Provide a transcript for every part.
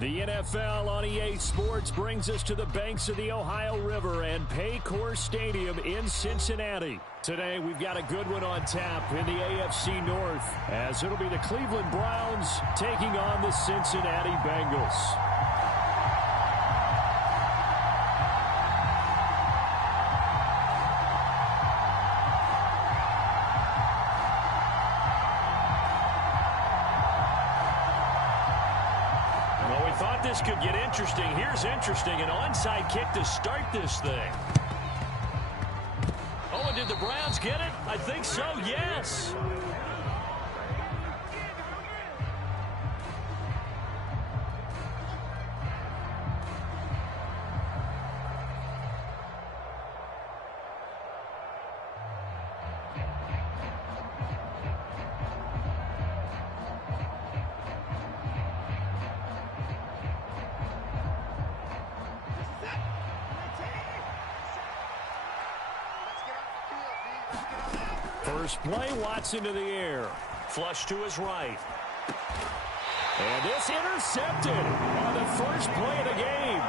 The NFL on EA Sports brings us to the banks of the Ohio River and Paycor Stadium in Cincinnati. Today, we've got a good one on tap in the AFC North, as it'll be the Cleveland Browns taking on the Cincinnati Bengals. This could get interesting. Here's interesting. An onside kick to start this thing. Oh, and did the Browns get it? I think so, yes. First play, Watson to the air. Flush to his right. And this intercepted on the first play of the game.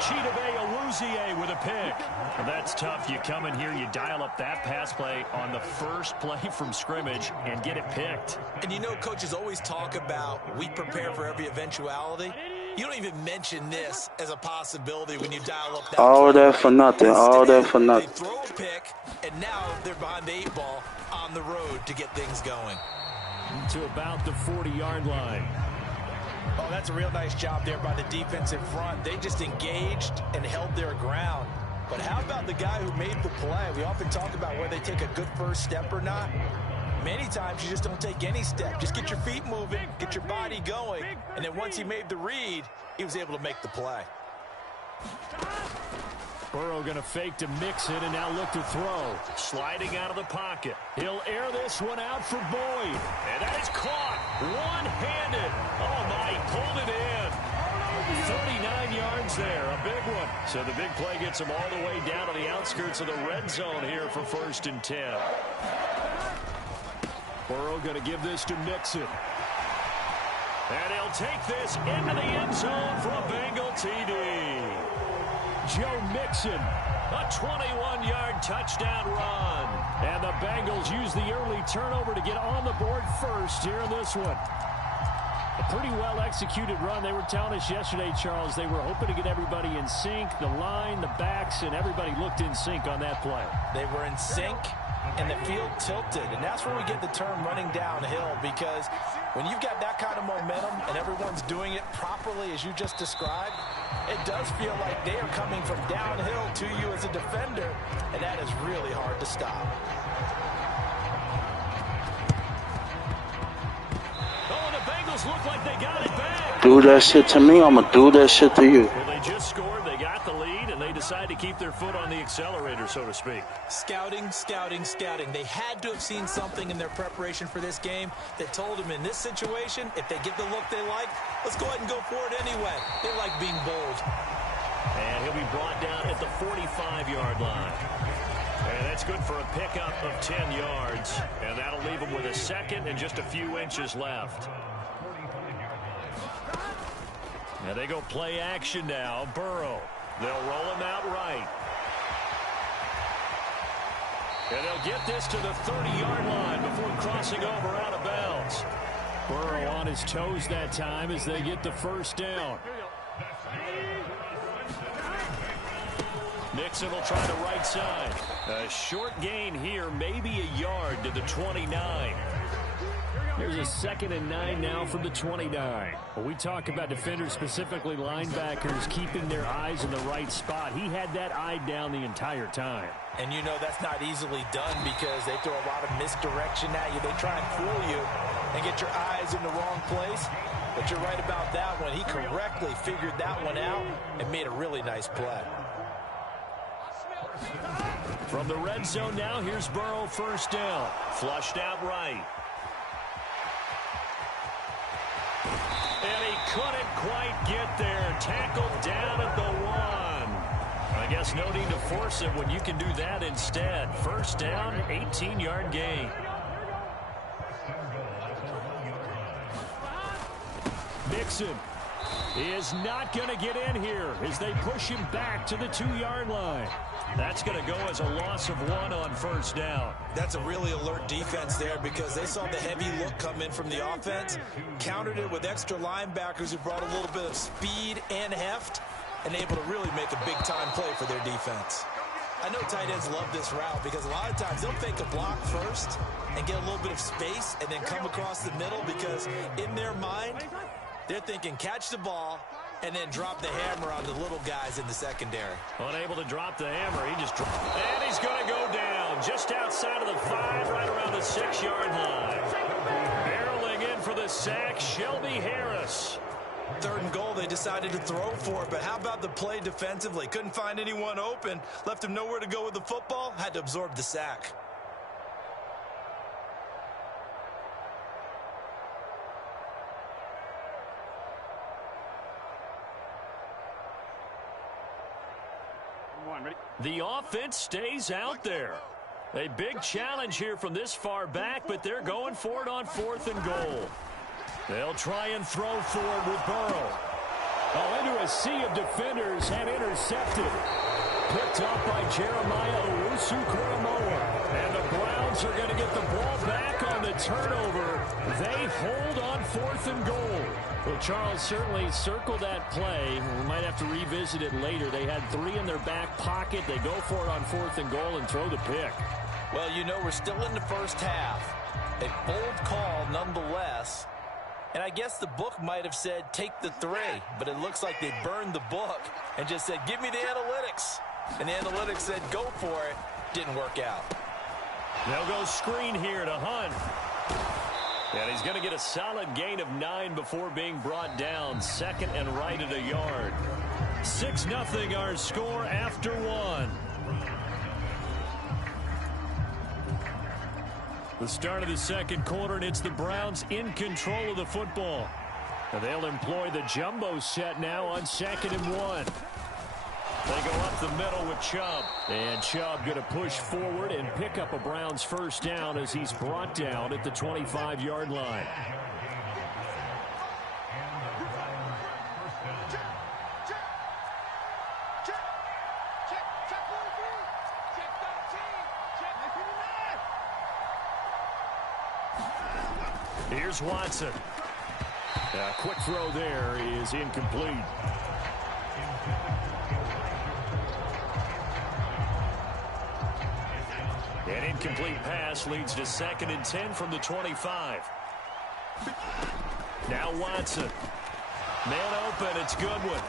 Chidobe Awuzie with a pick. Well, that's tough. You come in here, you dial up that pass play on the first play from scrimmage and get it picked. And you know, coaches always talk about we prepare for every eventuality. You don't even mention this as a possibility when you dial up that. All that for nothing. All that for nothing. They throw a pick, and now they're behind the 8-ball on the road to get things going. To about the 40-yard line. Oh, that's a real nice job there by the defensive front. They just engaged and held their ground. But how about the guy who made the play? We often talk about whether they take a good first step or not. Many times you just don't take any step. Just get your feet moving, get your body going, and then once he made the read, he was able to make the play. Burrow going to fake to Mixon and now look to throw. Sliding out of the pocket. He'll air this one out for Boyd. And that is caught. One-handed. Oh, my, he pulled it in. 39 yards there, a big one. So the big play gets him all the way down to the outskirts of the red zone here for 1st and 10. Burrow going to give this to Mixon. And he'll take this into the end zone for a Bengal TD. Joe Mixon. A 21-yard touchdown run. And the Bengals use the early turnover to get on the board first here in this one. A pretty well-executed run. They were telling us yesterday, Charles, they were hoping to get everybody in sync, the line, the backs, and everybody looked in sync on that play. They were in sync, and the field tilted. And that's where we get the term running downhill, because when you've got that kind of momentum and everyone's doing it properly as you just described, it does feel like they are coming from downhill to you as a defender, and that is really hard to stop. Oh, and the Bengals look like they got it back. Do that shit to me, I'm going to do that shit to you. Well, they just scored, they got the lead, and they decide to keep their foot on the accelerator, so to speak. Scouting, scouting, scouting. They had to have seen something in their preparation for this game that told them in this situation, if they get the look they like, let's go ahead and go for it anyway. They like being bold. And he'll be brought down at the 45-yard line. And that's good for a pickup of 10 yards. And that'll leave him with a second and just a few inches left. Now they go play action now. Burrow. They'll roll him out right. And they'll get this to the 30-yard line before crossing over out of bounds. Burrow on his toes that time as they get the first down. Mixon will try the right side. A short gain here, maybe a yard to the 29. Here's a 2nd and 9 now from the 29. When we talk about defenders, specifically linebackers, keeping their eyes in the right spot, he had that eye down the entire time. And you know that's not easily done because they throw a lot of misdirection at you. They try and fool you and get your eyes in the wrong place. But you're right about that one. He correctly figured that one out and made a really nice play. From the red zone now, here's Burrow, first down. Flushed out right. And he couldn't quite get there. Tackled down at the 1. I guess no need to force it when you can do that instead. First down, 18-yard gain. Mixon. is not going to get in here as they push him back to the 2-yard line. That's going to go as a loss of 1 on first down. That's a really alert defense there because they saw the heavy look come in from the offense, countered it with extra linebackers who brought a little bit of speed and heft, and able to really make a big-time play for their defense. I know tight ends love this route because a lot of times they'll fake a block first and get a little bit of space and then come across the middle because in their mind, they're thinking catch the ball and then drop the hammer on the little guys in the secondary. Unable to drop the hammer. He just dropped. And he's going to go down just outside of the 5, right around the 6-yard line. Barreling in for the sack, Shelby Harris. 3rd and goal, they decided to throw for it, but how about the play defensively? Couldn't find anyone open, left him nowhere to go with the football, had to absorb the sack. The offense stays out there. A big challenge here from this far back, but they're going for it on 4th and goal. They'll try and throw for it with Burrow. Oh, into a sea of defenders and intercepted. Picked up by Jeremiah Owusu-Koramoah. And the Browns are going to get the ball back on the turnover. They hold on 4th and goal. Well, Charles certainly circled that play. We might have to revisit it later. They had 3 in their back pocket. They go for it on 4th and goal and throw the pick. Well, you know, we're still in the first half. A bold call nonetheless. And I guess the book might have said take the 3, but it looks like they burned the book and just said give me the analytics. And the analytics said go for it. Didn't work out. They'll go screen here to Hunt. And he's going to get a solid gain of 9 before being brought down. 2nd and right at a yard. 6-0 our score after 1. The start of the 2nd quarter, and it's the Browns in control of the football. And they'll employ the jumbo set now on 2nd and 1. They go up the middle with Chubb. And Chubb going to push forward and pick up a Browns first down as he's brought down at the 25-yard line. Here's Watson. A quick throw there is incomplete. An incomplete pass leads to 2nd and 10 from the 25. Now Watson. Man open, it's Goodwin.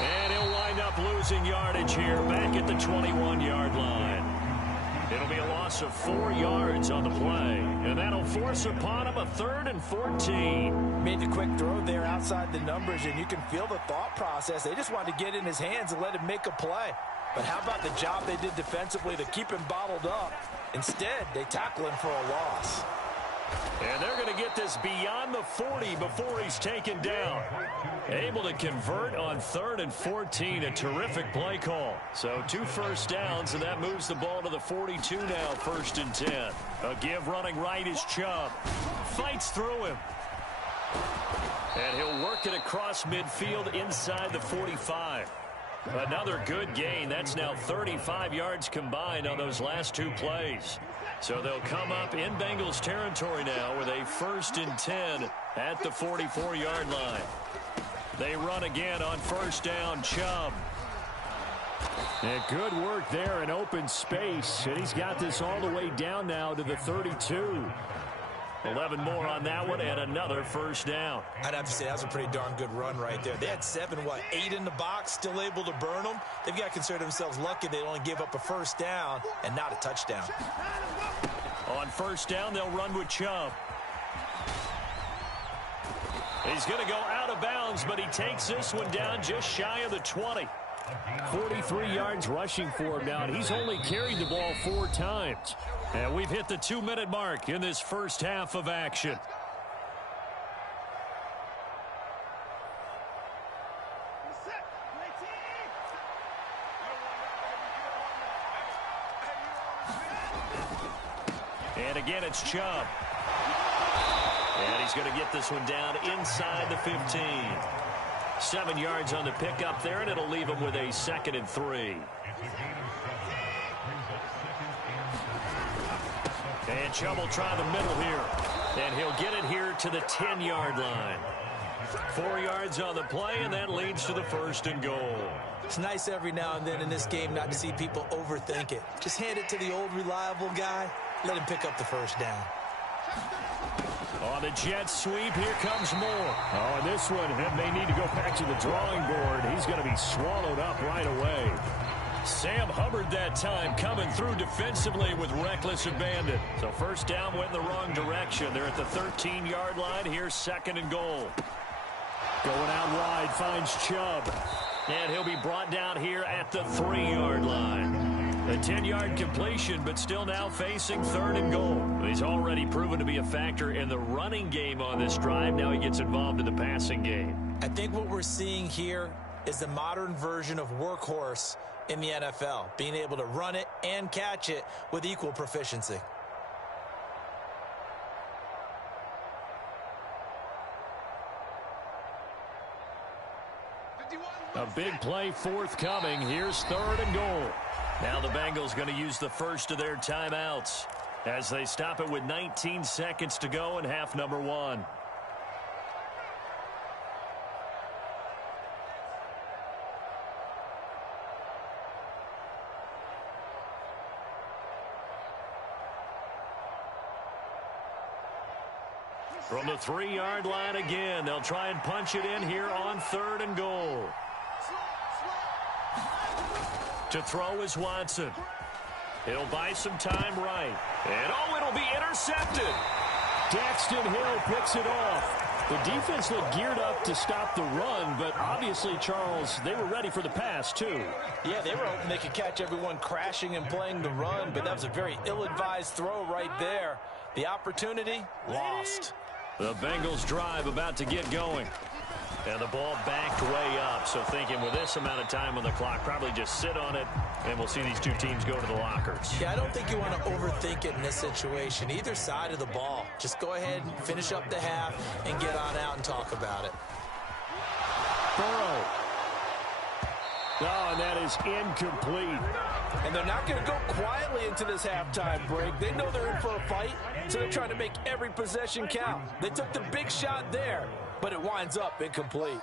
And he'll wind up losing yardage here back at the 21-yard line. It'll be a loss of 4 yards on the play. And that'll force upon him a 3rd and 14. Made the quick throw there outside the numbers, and you can feel the thought process. They just wanted to get in his hands and let him make a play. But how about the job they did defensively to keep him bottled up? Instead, they tackle him for a loss. And they're going to get this beyond the 40 before he's taken down. Able to convert on 3rd and 14. A terrific play call. So 2 first downs, and that moves the ball to the 42 now, 1st and 10. A give running right is Chubb. Fights through him. And he'll work it across midfield inside the 45. Another good gain. That's now 35 yards combined on those last 2 plays. So they'll come up in Bengals territory now with a 1st and 10 at the 44-yard line. They run again on 1st down, Chubb. And good work there in open space. And he's got this all the way down now to the 32. 11 more on that one, and another 1st down. I'd have to say that was a pretty darn good run right there. They had 8 in the box, still able to burn them. They've got to consider themselves lucky they only gave up a 1st down and not a touchdown. On 1st down, they'll run with Chubb. He's going to go out of bounds, but he takes this one down just shy of the 20. 43 yards rushing for him now, and he's only carried the ball 4 times. And we've hit the 2-minute mark in this first half of action. And again, it's Chubb. And he's going to get this one down inside the 15. 7 yards on the pickup there, and it'll leave him with a 2nd and 3. And Chubb will try the middle here. And he'll get it here to the 10-yard line. 4 yards on the play, and that leads to the 1st and goal. It's nice every now and then in this game not to see people overthink it. Just hand it to the old reliable guy. Let him pick up the 1st down. On the jet sweep, here comes Moore. Oh, and this one, they need to go back to the drawing board. He's going to be swallowed up right away. Sam Hubbard that time coming through defensively with reckless abandon. So 1st down went in the wrong direction. They're at the 13-yard line. Here's 2nd and goal. Going out wide, finds Chubb. And he'll be brought down here at the 3-yard line. A 10-yard completion, but still now facing 3rd and goal. He's already proven to be a factor in the running game on this drive. Now he gets involved in the passing game. I think what we're seeing here is the modern version of workhorse in the NFL, being able to run it and catch it with equal proficiency. A big play forthcoming. Here's 3rd and goal. Now the Bengals going to use the first of their timeouts as they stop it with 19 seconds to go in half number 1. From the 3-yard line again, they'll try and punch it in here on 3rd and goal. To throw is Watson. He'll buy some time right. And, oh, it'll be intercepted. Daxton Hill picks it off. The defense looked geared up to stop the run, but obviously, Charles, they were ready for the pass, too. Yeah, they were hoping they could catch everyone crashing and playing the run, but that was a very ill-advised throw right there. The opportunity, lost. The Bengals drive about to get going. And the ball backed way up. So thinking with this amount of time on the clock, probably just sit on it, and we'll see these two teams go to the lockers. Yeah, I don't think you want to overthink it in this situation. Either side of the ball. Just go ahead and finish up the half and get on out and talk about it. Burrow. Oh, and that is incomplete. And they're not going to go quietly into this halftime break. They know they're in for a fight, so they're trying to make every possession count. They took the big shot there, but it winds up incomplete.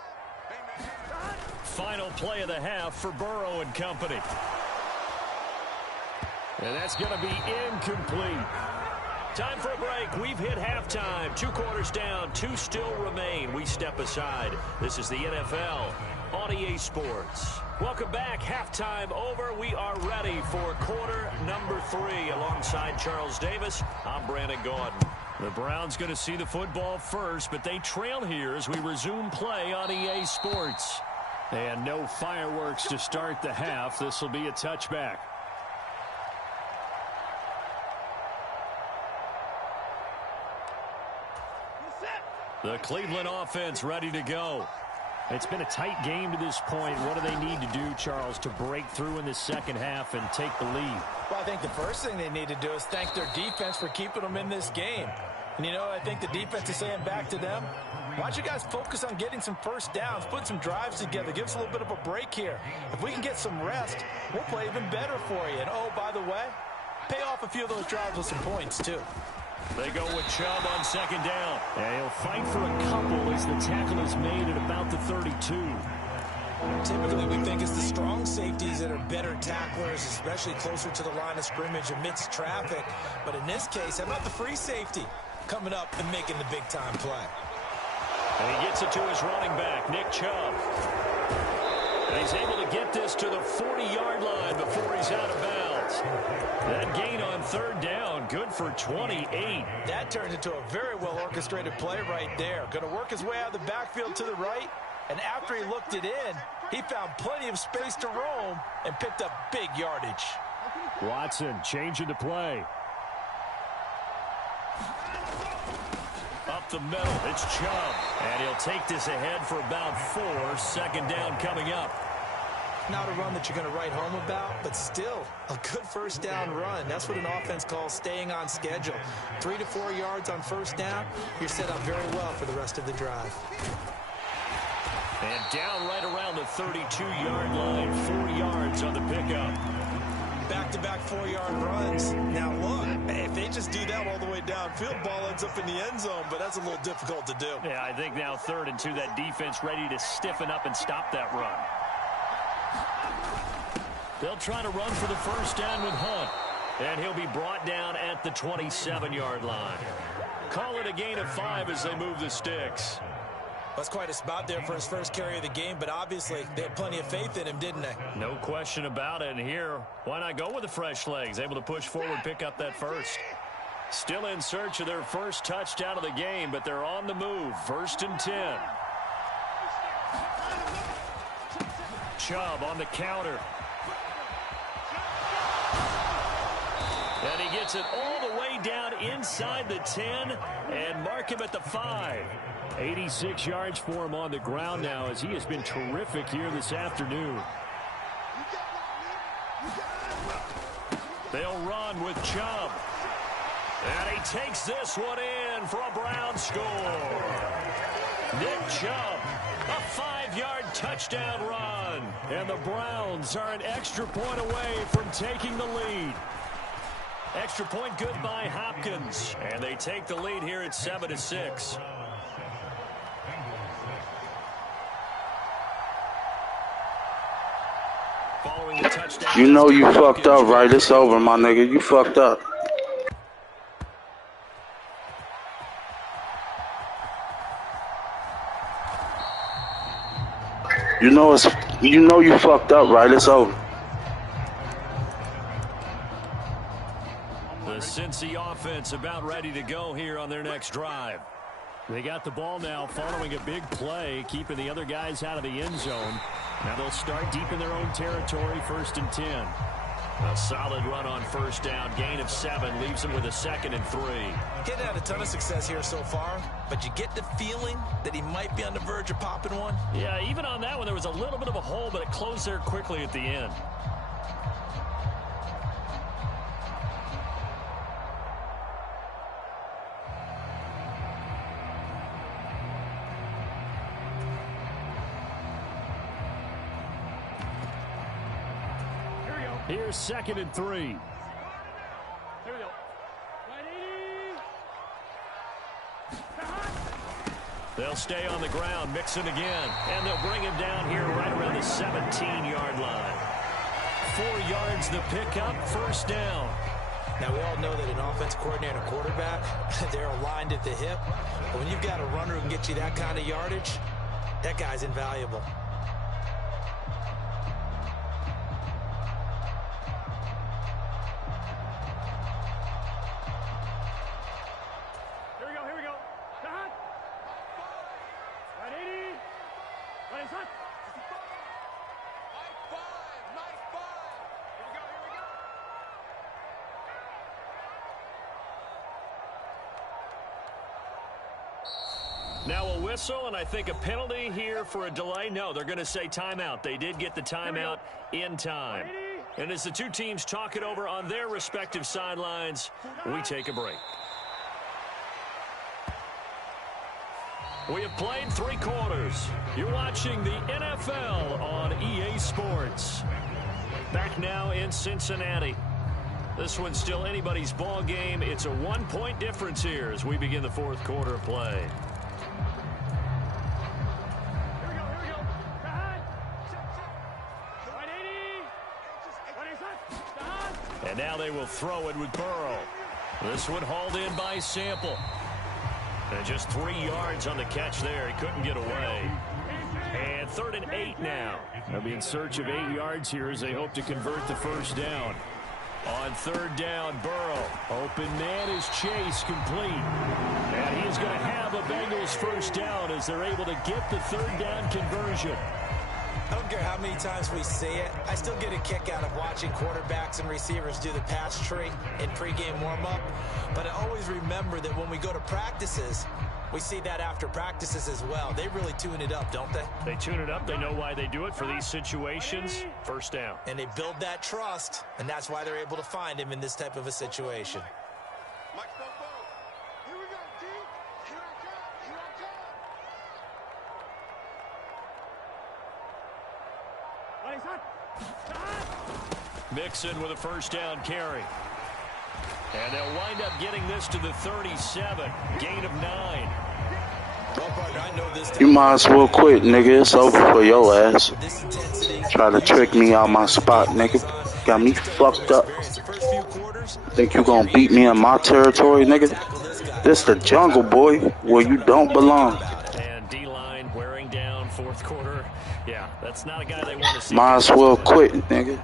Final play of the half for Burrow and company. And that's going to be incomplete. Time for a break. We've hit halftime. 2 quarters down. 2 still remain. We step aside. This is the NFL on EA Sports. Welcome back. Halftime over. We are ready for quarter number 3. Alongside Charles Davis, I'm Brandon Gordon. The Browns going to see the football first, but they trail here as we resume play on EA Sports. And no fireworks to start the half. This will be a touchback. The Cleveland offense ready to go. It's been a tight game to this point. What do they need to do, Charles, to break through in the second half and take the lead? Well, I think the first thing they need to do is thank their defense for keeping them in this game. And, you know, I think the defense is saying back to them, why don't you guys focus on getting some first downs, put some drives together, give us a little bit of a break here. If we can get some rest, we'll play even better for you. And, oh, by the way, pay off a few of those drives with some points, too. They go with Chubb on second down. And he'll fight for a couple as the tackle is made at about the 32. Typically, we think it's the strong safeties that are better tacklers, especially closer to the line of scrimmage amidst traffic. But in this case, how about the free safety coming up and making the big-time play? And he gets it to his running back, Nick Chubb. And he's able to get this to the 40-yard line before he's out of bounds. That gain on third down, good for 28. That turns into a very well-orchestrated play right there. Going to work his way out of the backfield to the right. And after he looked it in, he found plenty of space to roam and picked up big yardage. Watson changing the play. Up the middle, it's Chubb. And he'll take this ahead for about 4. Second down coming up. Not a run that you're going to write home about, but still a good first down run. That's what an offense calls staying on schedule. 3 to 4 yards on first down, you're set up very well for the rest of the drive. And down right around the 32-yard line, 4 yards on the pickup. Back-to-back 4-yard runs. Now, look, if they just do that all the way downfield, ball ends up in the end zone, but that's a little difficult to do. Yeah, I think now 3rd and 2, that defense ready to stiffen up and stop that run. They'll try to run for the first down with Hunt. And he'll be brought down at the 27-yard line. Call it a gain of 5 as they move the sticks. That's quite a spot there for his first carry of the game, but obviously they had plenty of faith in him, didn't they? No question about it. And here, why not go with the fresh legs? Able to push forward, pick up that first. Still in search of their first touchdown of the game, but they're on the move. 1st and 10. Chubb on the counter. And he gets it all the way down inside the 10 and mark him at the 5. 86 yards for him on the ground now as he has been terrific here this afternoon. They'll run with Chubb. And he takes this one in for a Brown score. Nick Chubb, a 5-yard touchdown run. And the Browns are an extra point away from taking the lead. Extra point good by Hopkins. And they take the lead here at 7-6. Following the touchdown. You know you fucked up, right? It's over, my nigga. You fucked up. You know you fucked up, right? It's over. The Cincy offense about ready to go here on their next drive. They got the ball now following a big play, keeping the other guys out of the end zone. Now they'll start deep in their own territory, 1st and 10. A solid run on first down, gain of 7, leaves them with a 2nd and 3. He's had a ton of success here so far, but you get the feeling that he might be on the verge of popping one. Yeah, even on that one, there was a little bit of a hole, but it closed there quickly at the end. Here's 2nd and 3. Here we go. 180. They'll stay on the ground, mixing again, and they'll bring him down here right around the 17-yard line. 4 yards the pickup, 1st down. Now, we all know that an offense coordinator and a quarterback, they're aligned at the hip. But when you've got a runner who can get you that kind of yardage, that guy's invaluable. Now a whistle, and I think a penalty here for a delay. No, they're going to say timeout. They did get the timeout in time. And as the two teams talk it over on their respective sidelines, we take a break. We have played 3 quarters. You're watching the NFL on EA Sports. Back now in Cincinnati. This one's still anybody's ball game. It's a 1-point difference here as we begin the 4th quarter of play. And now they will throw it with Burrow. This one hauled in by Sample. And just 3 yards on the catch there. He couldn't get away. And 3rd and 8 now. They'll be in search of 8 yards here as they hope to convert the first down. On 3rd down, Burrow. Open man is Chase, complete. And he is going to have a Bengals first down as they're able to get the 3rd down conversion. I don't care how many times we see it. I still get a kick out of watching quarterbacks and receivers do the pass tree in pregame warm-up. But I always remember that when we go to practices, we see that after practices as well. They really tune it up, don't they? They tune it up. They know why they do it for these situations. First down. And they build that trust, and that's why they're able to find him in this type of a situation. Mixon with a first down carry. And they'll wind up getting this to the 37. Gain of 9. Well, partner, I know this You might as well quit, nigga. It's over for your ass. This intensity, Try to trick me out my spot, nigga. Got me fucked up. The first few quarters, Think you gonna beat me in my territory, nigga? This the jungle, boy, where you don't belong. And D-line wearing down fourth quarter. Yeah, that's not a guy they want to see. Might as well quit, nigga.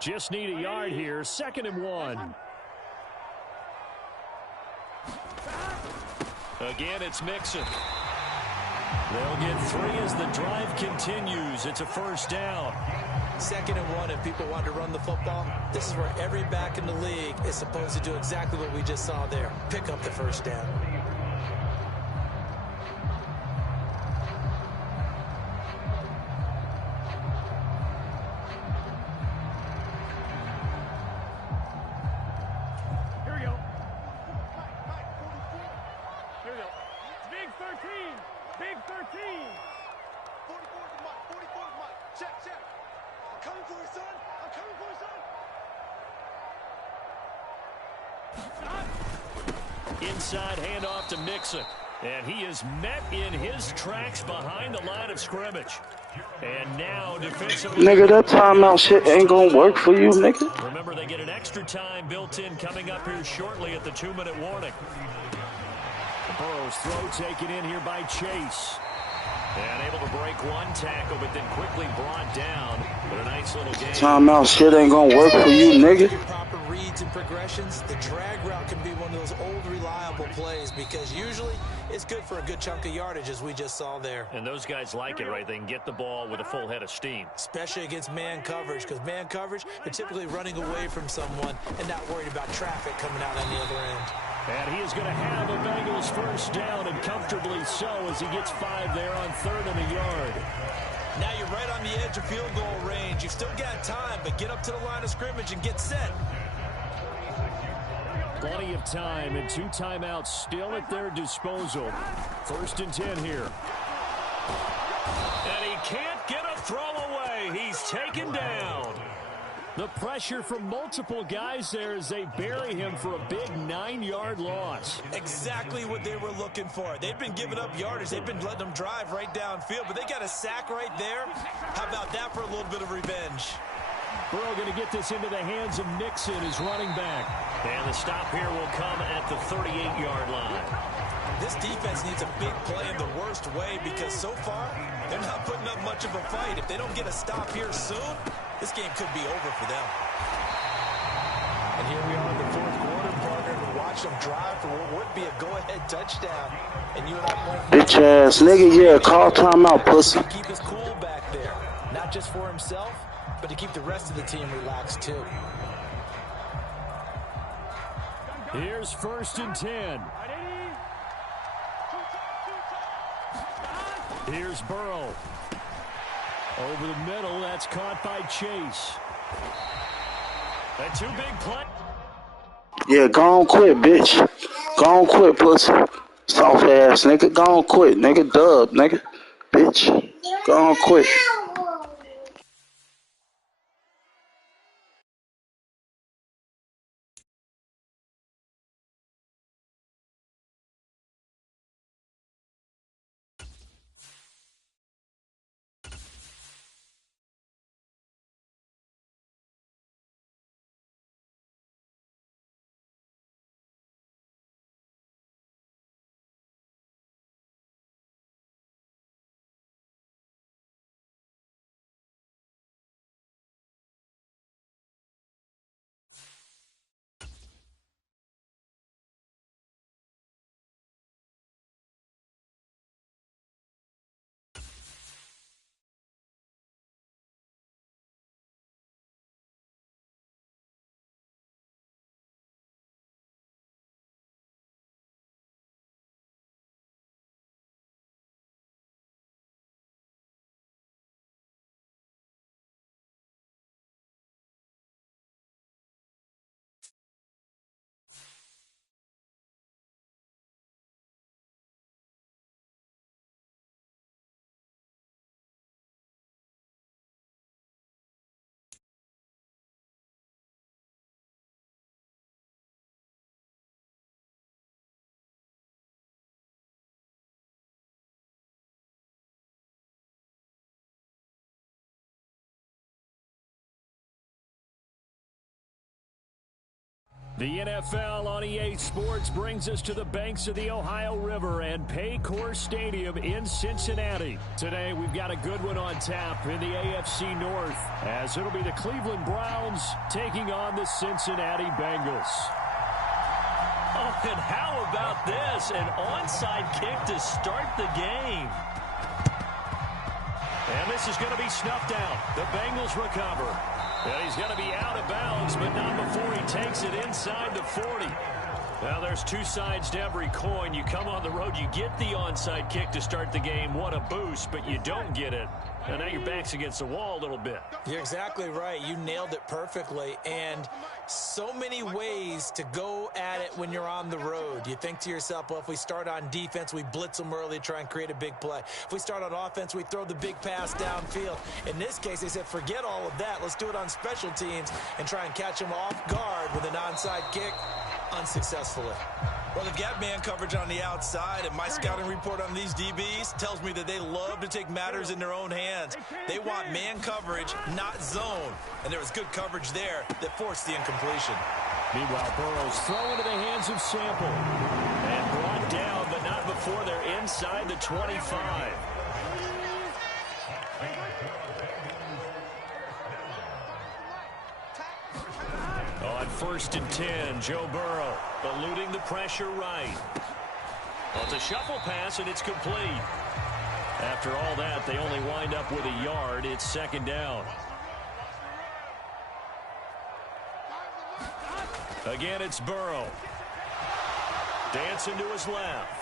Just need a yard here. 2nd and 1. Again, it's Mixon. They'll get 3 as the drive continues. It's a first down. 2nd and 1, and people want to run the football. This is where every back in the league is supposed to do exactly what we just saw there. Pick up the first down. Here we go. Here we go. Big 13. Big 13. 44's Mike. 44's Mike. Check, check. I'm coming for you, son. I'm coming for you, son. Inside handoff to Mixon. And he is met in his tracks behind the line of scrimmage. And now defensively. Nigga, that timeout shit ain't gonna work for you, nigga. Remember, they get an extra time built in coming up here shortly at the 2-minute warning. Burrow's throw taken in here by Chase. And able to break one tackle, but then quickly brought down. But a nice little game. Timeout shit ain't gonna work for you, nigga. Proper reads and progressions. The drag route can be one of those old reliable plays because usually it's good for a good chunk of yardage, as we just saw there. And those guys like it, right? They can get the ball with a full head of steam. Especially against man coverage, because man coverage, they're typically running away from someone and not worried about traffic coming out on the other end. And he is going to have a Bengals first down, and comfortably so, as he gets 5 there on 3rd and a yard. Now you're right on the edge of field goal range. You've still got time, but get up to the line of scrimmage and get set. Plenty of time, and 2 timeouts still at their disposal. 1st and 10 here. And he can't get a throw away. He's taken down. The pressure from multiple guys there as they bury him for a big 9-yard loss. Exactly what they were looking for. They've been giving up yardage. They've been letting them drive right downfield, but they got a sack right there. How about that for a little bit of revenge? Burrow going to get this into the hands of Mixon, his running back. And the stop here will come at the 38-yard line. This defense needs a big play in the worst way because so far they're not putting up much of a fight. If they don't get a stop here soon, this game could be over for them. And here we are in the 4th quarter, partner. We watched them drive for what would be a go-ahead touchdown. And you and I point Bitch ass nigga, yeah, call timeout, pussy. keep his cool back there. Not just for himself, but to keep the rest of the team relaxed too. Here's 1st and 10. Here's Burrow. Over the middle, that's caught by Chase. A 2 big play. Yeah, go on quit, bitch. Go on quit, pussy. Soft ass nigga, go on quit, nigga. Dub, nigga. Bitch. Go on quit. The NFL on EA Sports brings us to the banks of the Ohio River and Paycor Stadium in Cincinnati. Today, we've got a good one on tap in the AFC North, as it'll be the Cleveland Browns taking on the Cincinnati Bengals. Oh, and how about this? An onside kick to start the game. And this is going to be snuffed out. The Bengals recover. And he's going to be out of bounds, but not before he takes it inside the 40. Well, there's two sides to every coin. You come on the road, you get the onside kick to start the game. What a boost, but you don't get it. And now your back's against the wall a little bit. You're exactly right. You nailed it perfectly. And so many ways to go at it when you're on the road. You think to yourself, well, if we start on defense, we blitz them early, try and create a big play. If we start on offense, we throw the big pass downfield. In this case, they said, forget all of that. Let's do it on special teams and try and catch them off guard with an onside kick unsuccessfully. Well, they've got man coverage on the outside, and my scouting report on these DBs tells me that they love to take matters in their own hands. They want man coverage, not zone. And there was good coverage there that forced the incompletion. Meanwhile, Burrow's thrown into the hands of Sample. And brought down, but not before they're inside the 25. On 1st and 10, Joe Burrow eluding the pressure right. Well, it's a shuffle pass, and it's complete. After all that, they only wind up with a yard. It's 2nd down. Again, it's Burrow. Dancing to his left.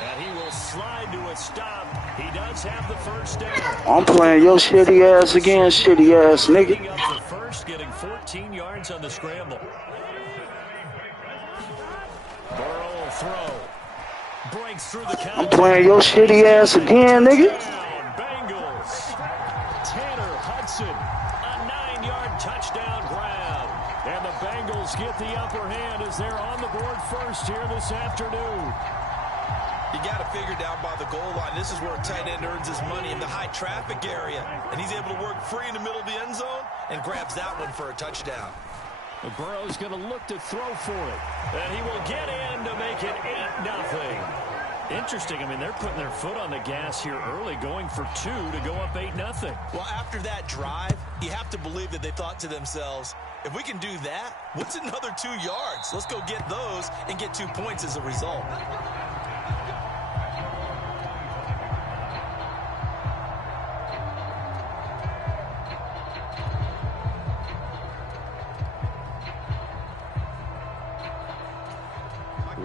And he will slide to a stop. He does have the 1st down. I'm playing your shitty ass again, shitty ass nigga. Up the first, getting 14 yards on the scramble. Burrow will throw. Breaks through the count. I'm playing your shitty ass again, nigga. Bengals. Tanner Hudson. A 9-yard touchdown grab. And the Bengals get the upper hand as they're on the board first here this afternoon. You got to figure down by the goal line. This is where a tight end earns his money, in the high traffic area. And he's able to work free in the middle of the end zone and grabs that one for a touchdown. Burrow's going to look to throw for it. And he will get in to make it 8-0. Interesting. I mean, they're putting their foot on the gas here early, going for 2 to go up 8-0. Well, after that drive, you have to believe that they thought to themselves, if we can do that, what's another 2 yards? Let's go get those and get 2 points as a result.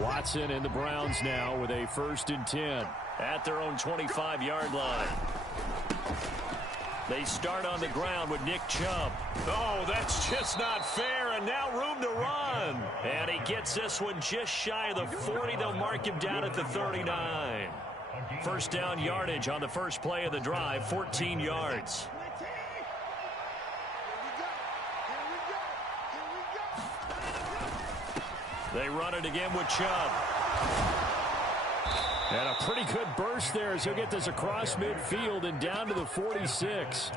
Watson and the Browns now with a 1st and 10 at their own 25-yard line. They start on the ground with Nick Chubb. Oh, that's just not fair, and now room to run. And he gets this one just shy of the 40. They'll mark him down at the 39. 1st down yardage on the first play of the drive, 14 yards. They run it again with Chubb. And a pretty good burst there as he'll get this across midfield and down to the 46.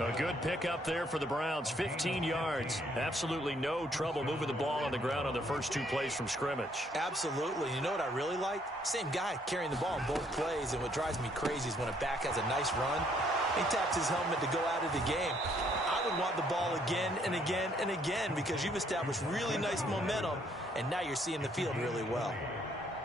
A good pickup there for the Browns, 15 yards. Absolutely no trouble moving the ball on the ground on the first 2 plays from scrimmage. Absolutely. You know what I really like? Same guy carrying the ball in both plays, and what drives me crazy is when a back has a nice run, he taps his helmet to go out of the game. I would want the ball again and again and again because you've established really nice momentum, and now you're seeing the field really well.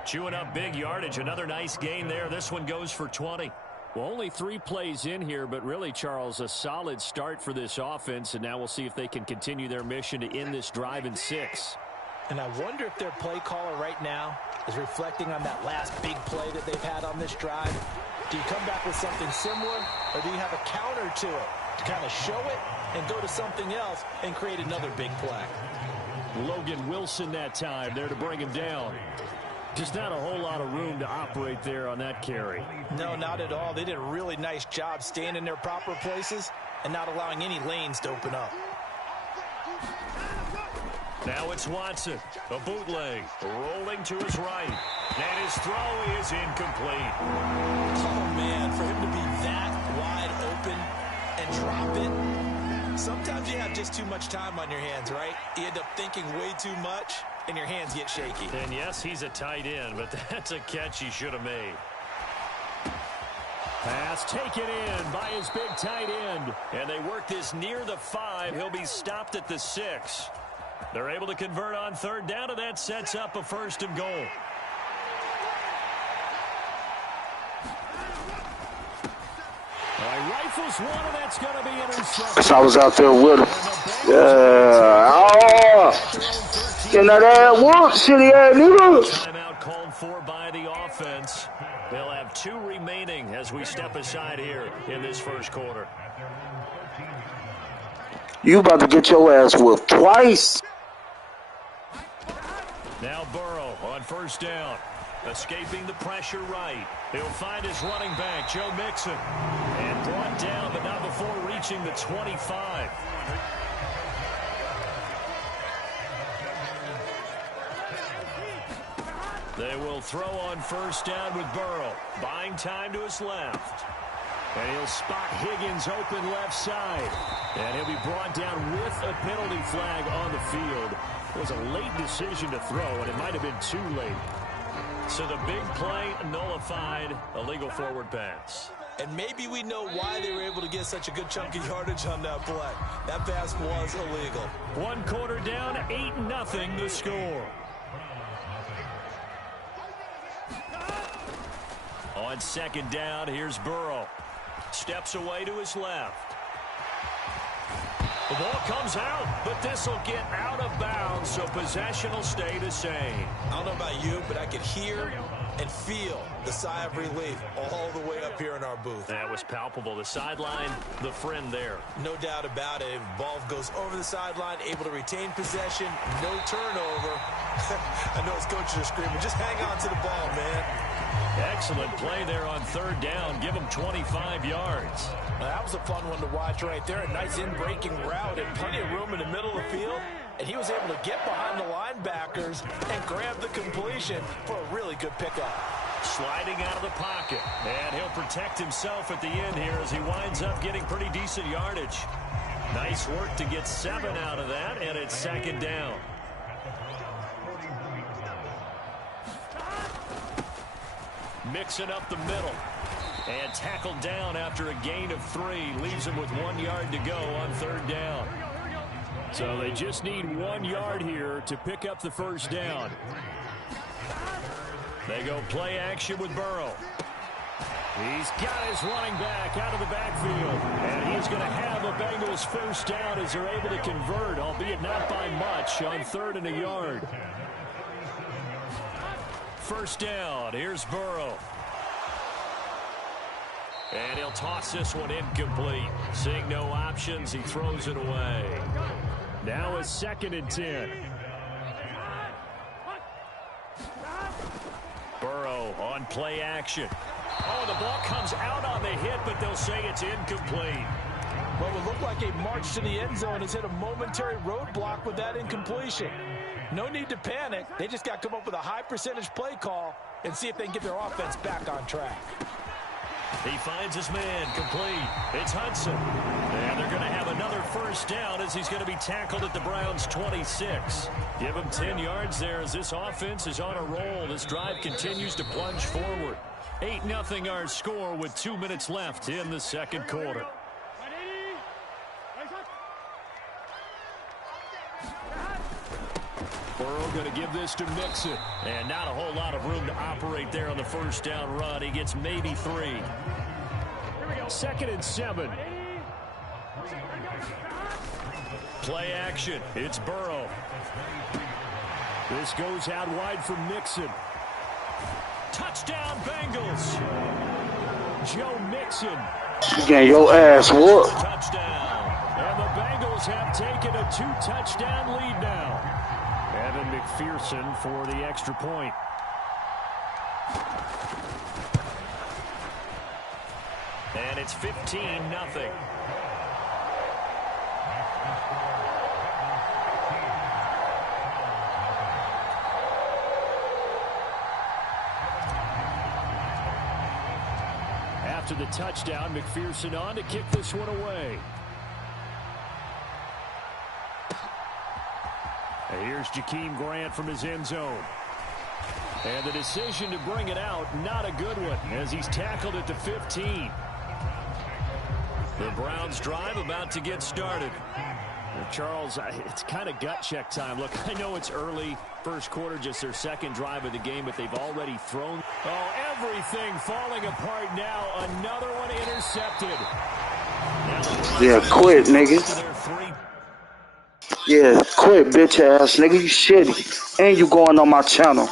Chewing up big yardage. Another nice gain there. This one goes for 20. Well, only 3 plays in here, but really, Charles, a solid start for this offense, and now we'll see if they can continue their mission to end this drive in 6. And I wonder if their play caller right now is reflecting on that last big play that they've had on this drive. Do you come back with something similar, or do you have a counter to it to kind of show it and go to something else and create another big play? Logan Wilson that time there to bring him down. Just not a whole lot of room to operate there on that carry. No, not at all. They did a really nice job staying in their proper places and not allowing any lanes to open up. Now it's Watson, a bootleg, rolling to his right. And his throw is incomplete. Oh, man, for him to be that wide open and drop it, Sometimes you have just too much time on your hands, right? You end up thinking way too much, and your hands get shaky. And yes, he's a tight end, but that's a catch he should have made. Pass taken in by his big tight end. And they work this near the 5. He'll be stopped at the 6. They're able to convert on third down, and that sets up a 1st and goal. Rifles one, and that's going to be intercepted. So I was out there with him. Yeah. Oh. Getting that ass whoop, shitty ass nigga. Timeout called for by the offense. They'll have 2 remaining as we step aside here in this first quarter. You about to get your ass whooped twice. Now Burrow on 1st down. Escaping the pressure right. He'll find his running back, Joe Mixon. And brought down, but not before reaching the 25. They will throw on 1st down with Burrow. Buying time to his left. And he'll spot Higgins open left side. And he'll be brought down with a penalty flag on the field. It was a late decision to throw, and it might have been too late. So the big play nullified, illegal forward pass. And maybe we know why they were able to get such a good chunk of yardage on that play. That pass was illegal. 1 quarter down, 8-0 the score. On 2nd down, here's Burrow. Steps away to his left. The ball comes out, but this will get out of bounds, so possession will stay the same. I don't know about you, but I could hear and feel the sigh of relief all the way up here in our booth. That was palpable. The sideline, the friend there. No doubt about it. Ball goes over the sideline, able to retain possession, no turnover. I know his coaches are screaming, just hang on to the ball, man. Excellent play there on 3rd down. Give him 25 yards. Now, that was a fun one to watch right there. A nice in-breaking route and plenty of room in the middle of the field. And he was able to get behind the linebackers and grab the completion for a really good pickup. Sliding out of the pocket. And he'll protect himself at the end here as he winds up getting pretty decent yardage. Nice work to get 7 out of that, and it's 2nd down. Mixing up the middle. And tackled down after a gain of 3. Leaves him with 1 yard to go on 3rd down. So they just need 1 yard here to pick up the 1st down. They go play action with Burrow. He's got his running back out of the backfield. And he's going to have a Bengals 1st down as they're able to convert, albeit not by much, on 3rd and a yard. 1st down. Here's Burrow. And he'll toss this one incomplete. Seeing no options, he throws it away. Now it's 2nd and 10. Burrow on play action. Oh, the ball comes out on the hit, but they'll say it's incomplete. What would look like a march to the end zone has hit a momentary roadblock with that incompletion. No need to panic. They just got to come up with a high percentage play call and see if they can get their offense back on track. He finds his man complete. It's Hudson. And they're going to have another 1st down as he's going to be tackled at the Browns' 26. Give him 10 yards there as this offense is on a roll. This drive continues to plunge forward. 8-0 our score with 2 minutes left in the 2nd quarter. Burrow going to give this to Mixon. And not a whole lot of room to operate there on the 1st down run. He gets maybe 3. 2nd and 7. Play action. It's Burrow. This goes out wide for Mixon. Touchdown, Bengals. Joe Mixon. You getting your ass whooped. Touchdown. And the Bengals have taken a 2-touchdown lead now. Evan McPherson for the extra point. And it's 15-0. After the touchdown, McPherson on to kick this one away. Here's Jakeem Grant from his end zone. And the decision to bring it out, not a good one, as he's tackled at the 15. The Browns drive about to get started. Well, Charles, it's kind of gut check time. Look, I know it's early, first quarter, just their second drive of the game, but they've already thrown. Oh, everything falling apart now. Another one intercepted. Yeah, quit, nigga. Yeah, quit, bitch ass nigga. You shitty. And you going on my channel.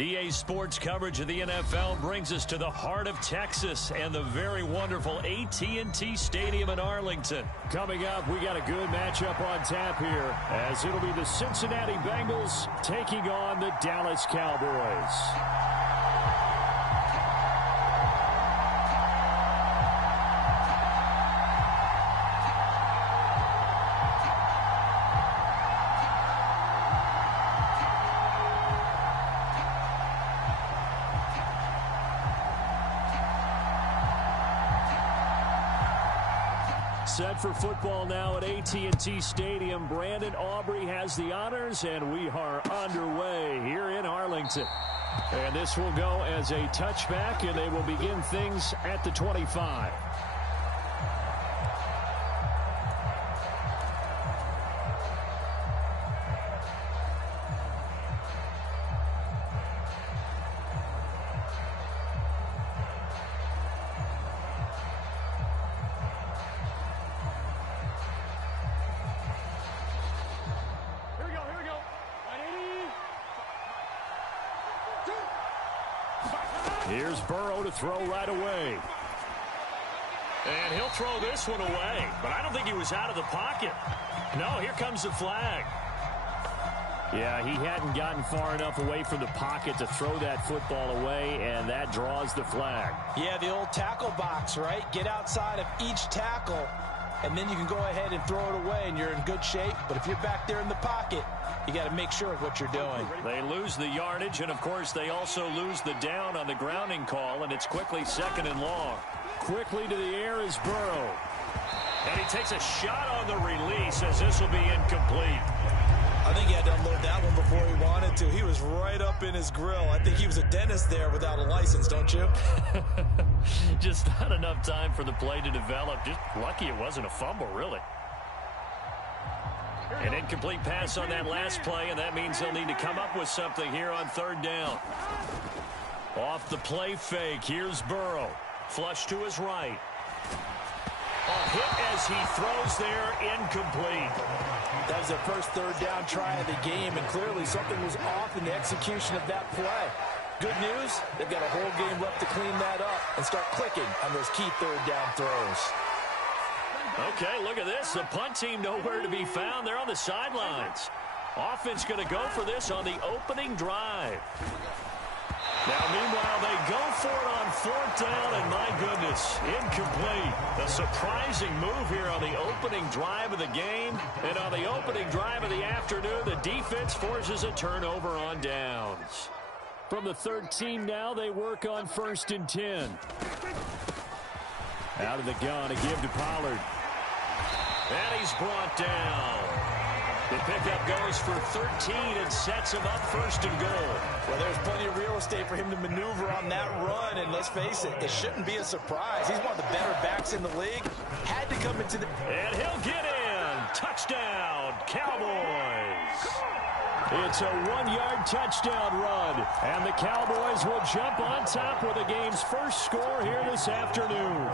EA Sports coverage of the NFL brings us to the heart of Texas and the very wonderful AT&T Stadium in Arlington. Coming up, we got a good matchup on tap here, as it'll be the Cincinnati Bengals taking on the Dallas Cowboys. Set for football now at AT&T Stadium. Brandon Aubrey has the honors, and we are underway here in Arlington. And this will go as a touchback, and they will begin things at the 25. Here's Burrow to throw right away. And he'll throw this one away, but I don't think he was out of the pocket. No, here comes the flag. Yeah, he hadn't gotten far enough away from the pocket to throw that football away, and that draws the flag. Yeah, the old tackle box, right? Get outside of each tackle, and then you can go ahead and throw it away, and you're in good shape. But if you're back there in the pocket, you got to make sure of what you're doing. They lose the yardage, and, of course, they also lose the down on the grounding call, and it's quickly 2nd and long. Quickly to the air is Burrow. And he takes a shot on the release as this will be incomplete. I think he had to unload that one before he wanted to. He was right up in his grill. I think he was a dentist there without a license, don't you? Just not enough time for the play to develop. Just lucky it wasn't a fumble, really. An incomplete pass on that last play, and that means they'll need to come up with something here on 3rd down. Off the play fake, here's Burrow. Flush to his right. A hit as he throws there, incomplete. That was their first 3rd down try of the game, and clearly something was off in the execution of that play. Good news, they've got a whole game left to clean that up and start clicking on those key 3rd down throws. Okay, look at this. The punt team nowhere to be found. They're on the sidelines. Offense going to go for this on the opening drive. Now, meanwhile, they go for it on 4th down, and my goodness, incomplete. A surprising move here on the opening drive of the game. And on the opening drive of the afternoon, the defense forces a turnover on downs. From the 13 now, they work on 1st and 10. Out of the gun, a give to Pollard. And he's brought down. The pickup goes for 13 and sets him up 1st and goal. Well, there's plenty of real estate for him to maneuver on that run, and let's face it, it shouldn't be a surprise. He's one of the better backs in the league. Had to come into the... And he'll get in. Touchdown, Cowboys. It's a 1-yard touchdown run, and the Cowboys will jump on top with the game's first score here this afternoon.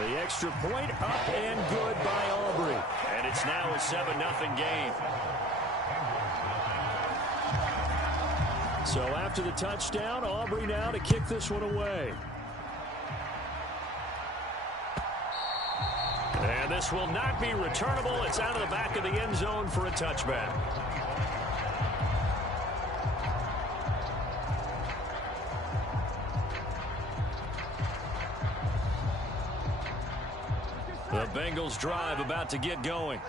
The extra point up and good by Aubrey. And it's now a 7-0 game. So after the touchdown, Aubrey now to kick this one away. And this will not be returnable. It's out of the back of the end zone for a touchback. The Bengals drive about to get going.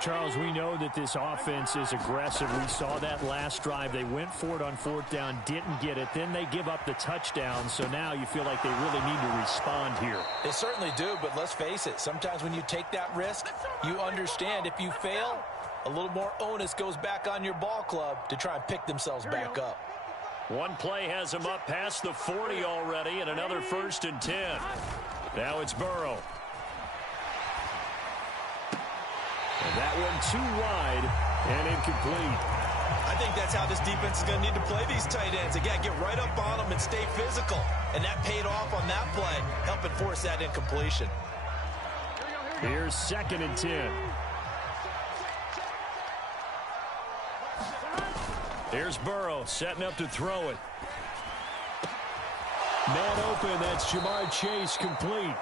Charles, we know that this offense is aggressive. We saw that last drive. They went for it on 4th down, didn't get it. Then they give up the touchdown. So now you feel like they really need to respond here. They certainly do, but let's face it. Sometimes when you take that risk, you understand if you fail, a little more onus goes back on your ball club to try and pick themselves back up. One play has them up past the 40 already, and another 1st and 10. Now it's Burrow. And that one too wide and incomplete. I think that's how this defense is going to need to play these tight ends. Again, get right up on them and stay physical. And that paid off on that play, helping force that incompletion. Here's 2nd and 10. Here's Burrow setting up to throw it. Man open, that's Jamar Chase, complete.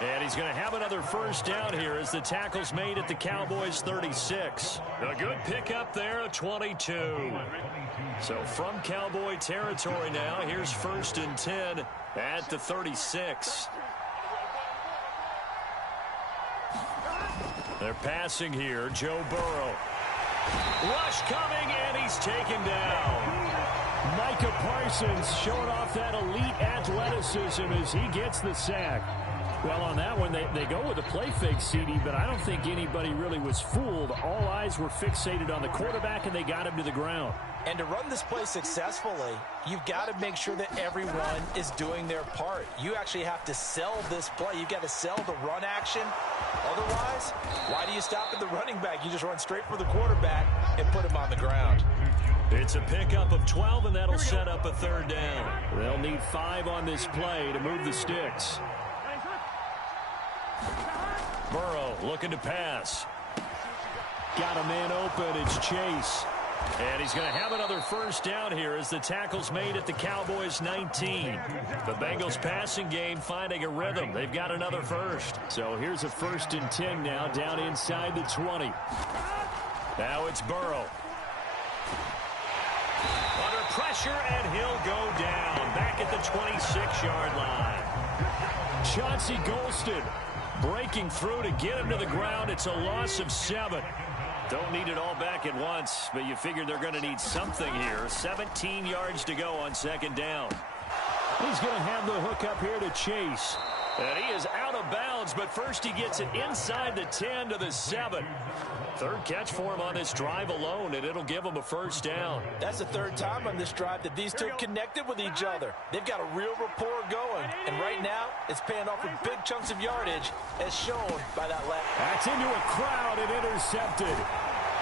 And he's going to have another 1st down here as the tackle's made at the Cowboys 36. A good pickup there, a 22. So from Cowboy territory now, here's 1st and 10 at the 36. They're passing here, Joe Burrow. Rush coming, and he's taken down. Micah Parsons showing off that elite athleticism as he gets the sack. Well, on that one, they go with a play fake, CD, but I don't think anybody really was fooled. All eyes were fixated on the quarterback, and they got him to the ground. And to run this play successfully, you've got to make sure that everyone is doing their part. You actually have to sell this play. You've got to sell the run action. Otherwise, why do you stop at the running back? You just run straight for the quarterback and put him on the ground. It's a pickup of 12, and that'll set up a 3rd down. They'll need 5 on this play to move the sticks. Burrow looking to pass. Got a man open. It's Chase. And he's going to have another 1st down here as the tackle's made at the Cowboys 19. The Bengals passing game finding a rhythm. They've got another 1st. So here's a 1st and 10 now down inside the 20. Now it's Burrow. Under pressure, and he'll go down back at the 26-yard line. Chauncey Golston breaking through to get him to the ground. It's a loss of 7. Don't need it all back at once, but you figure they're going to need something here. 17 yards to go on 2nd down. He's going to have the hook up here to Chase. And he is out of bounds, but first he gets it inside the 10 to the 7. 3rd catch for him on this drive alone, and it'll give him a 1st down. That's the 3rd time on this drive that these two connected with each other. They've got a real rapport going, and right now it's paying off with big chunks of yardage, as shown by that last. That's into a crowd and intercepted.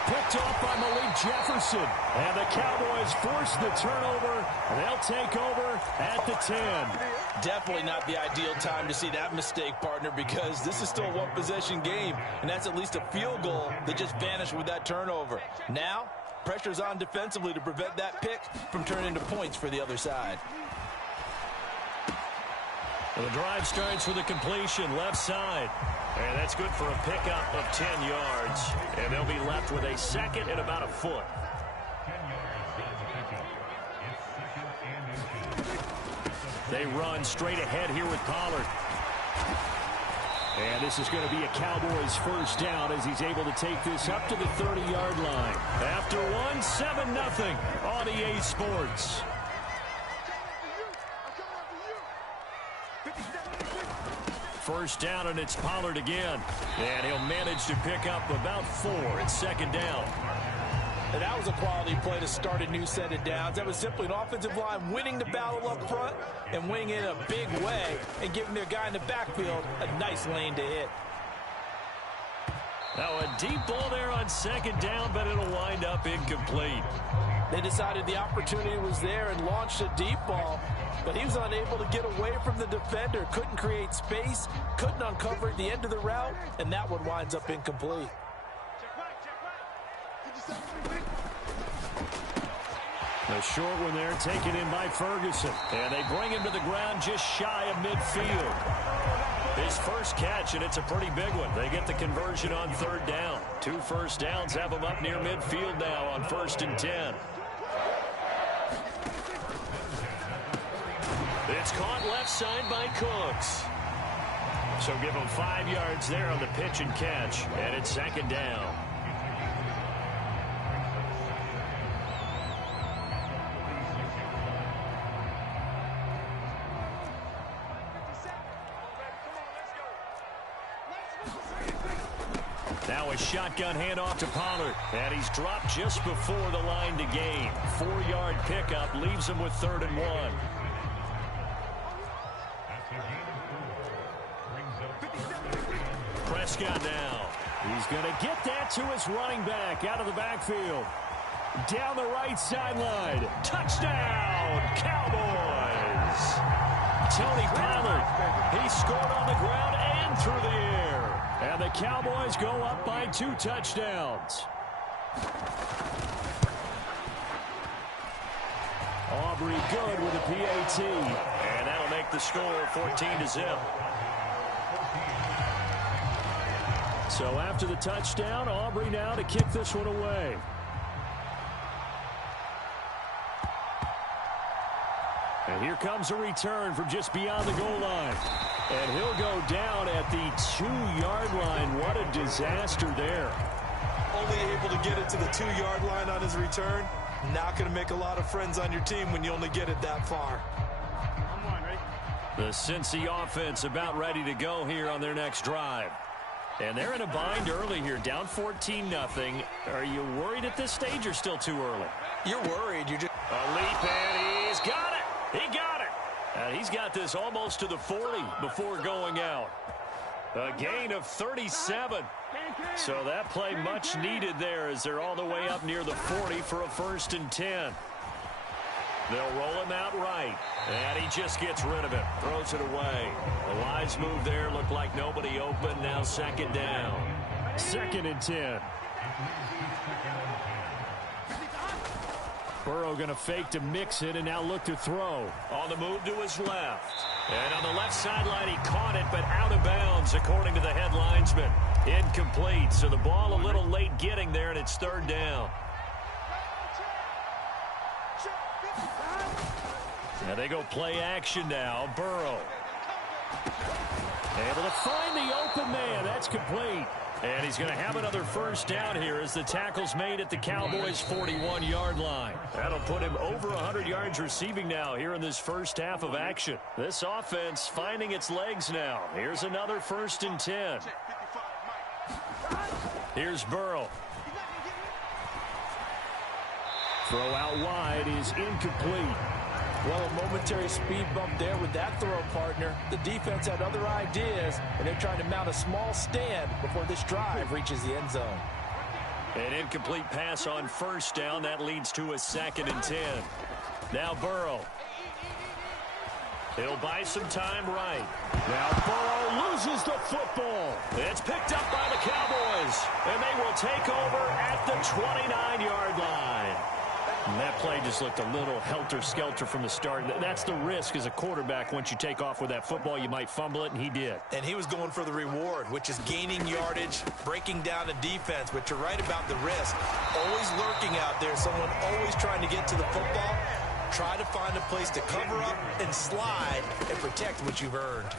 Picked off by Malik Jefferson. And the Cowboys force the turnover. They'll take over at the 10. Definitely not the ideal time to see that mistake, partner, because this is still a one-possession game, and that's at least a field goal that just vanished with that turnover. Now, pressure's on defensively to prevent that pick from turning into points for the other side. The drive starts with a completion left side. And that's good for a pickup of 10 yards. And they'll be left with a 2nd and about a foot. They run straight ahead here with Pollard. And this is going to be a Cowboys 1st down as he's able to take this up to the 30-yard line. After one, 7-0 on EA Sports. First down, and it's Pollard again. And he'll manage to pick up about 4. It's 2nd down. And that was a quality play to start a new set of downs. That was simply an offensive line winning the battle up front and winning it in a big way and giving their guy in the backfield a nice lane to hit. Now a deep ball there on 2nd down, but it'll wind up incomplete. They decided the opportunity was there and launched a deep ball, but he was unable to get away from the defender, couldn't create space, couldn't uncover at the end of the route, and that one winds up incomplete. The short one there taken in by Ferguson. And they bring him to the ground just shy of midfield. His first catch, and it's a pretty big one. They get the conversion on third down. 2 first downs have them up near midfield now on 1st and 10. It's caught left side by Cooks. So give him 5 yards there on the pitch and catch, and it's 2nd down. Now a shotgun handoff to Pollard, and he's dropped just before the line to gain. 4-yard pickup leaves him with 3rd and 1. Prescott now. He's going to get that to his running back out of the backfield. Down the right sideline. Touchdown, Cowboys. Tony Pollard. He scored on the ground and through the air. And the Cowboys go up by 2 touchdowns. Aubrey good with a PAT. And that'll make the score 14-0. So after the touchdown, Aubrey now to kick this one away. And here comes a return from just beyond the goal line. And he'll go down at the 2-yard line. What a disaster there. Only able to get it to the 2-yard line on his return. Not going to make a lot of friends on your team when you only get it that far. The Cincy offense about ready to go here on their next drive. And they're in a bind early here, down 14-0. Are you worried at this stage or still too early? You're worried. You just A leap, and he's got it. He got it. And he's got this almost to the 40 before going out. A gain of 37. So that play much needed there as they're all the way up near the 40 for a 1st and 10. They'll roll him out right. And he just gets rid of it. Throws it away. A wise move there. Looked like nobody open. Now 2nd down. 2nd and 10. Burrow going to fake to mix it and now look to throw. On the move to his left. And on the left sideline, he caught it, but out of bounds, according to the head linesman. Incomplete. So the ball a little late getting there, and it's 3rd down. And they go play action now. Burrow. Able to find the open man. That's complete. And he's going to have another 1st down here as the tackle's made at the Cowboys' 41-yard line. That'll put him over 100 yards receiving now here in this first half of action. This offense finding its legs now. Here's another 1st and 10. Here's Burrow. Throw out wide is incomplete. Well, a momentary speed bump there with that throw, partner. The defense had other ideas, and they're trying to mount a small stand before this drive reaches the end zone. An incomplete pass on 1st down. That leads to a 2nd and 10. Now Burrow. He'll buy some time right. Now Burrow loses the football. It's picked up by the Cowboys, and they will take over at the 29-yard line. And that play just looked a little helter-skelter from the start. That's the risk as a quarterback. Once you take off with that football, you might fumble it, and he did. And he was going for the reward, which is gaining yardage, breaking down a defense. But you're right about the risk. Always lurking out there, someone always trying to get to the football. Try to find a place to cover up and slide and protect what you've earned.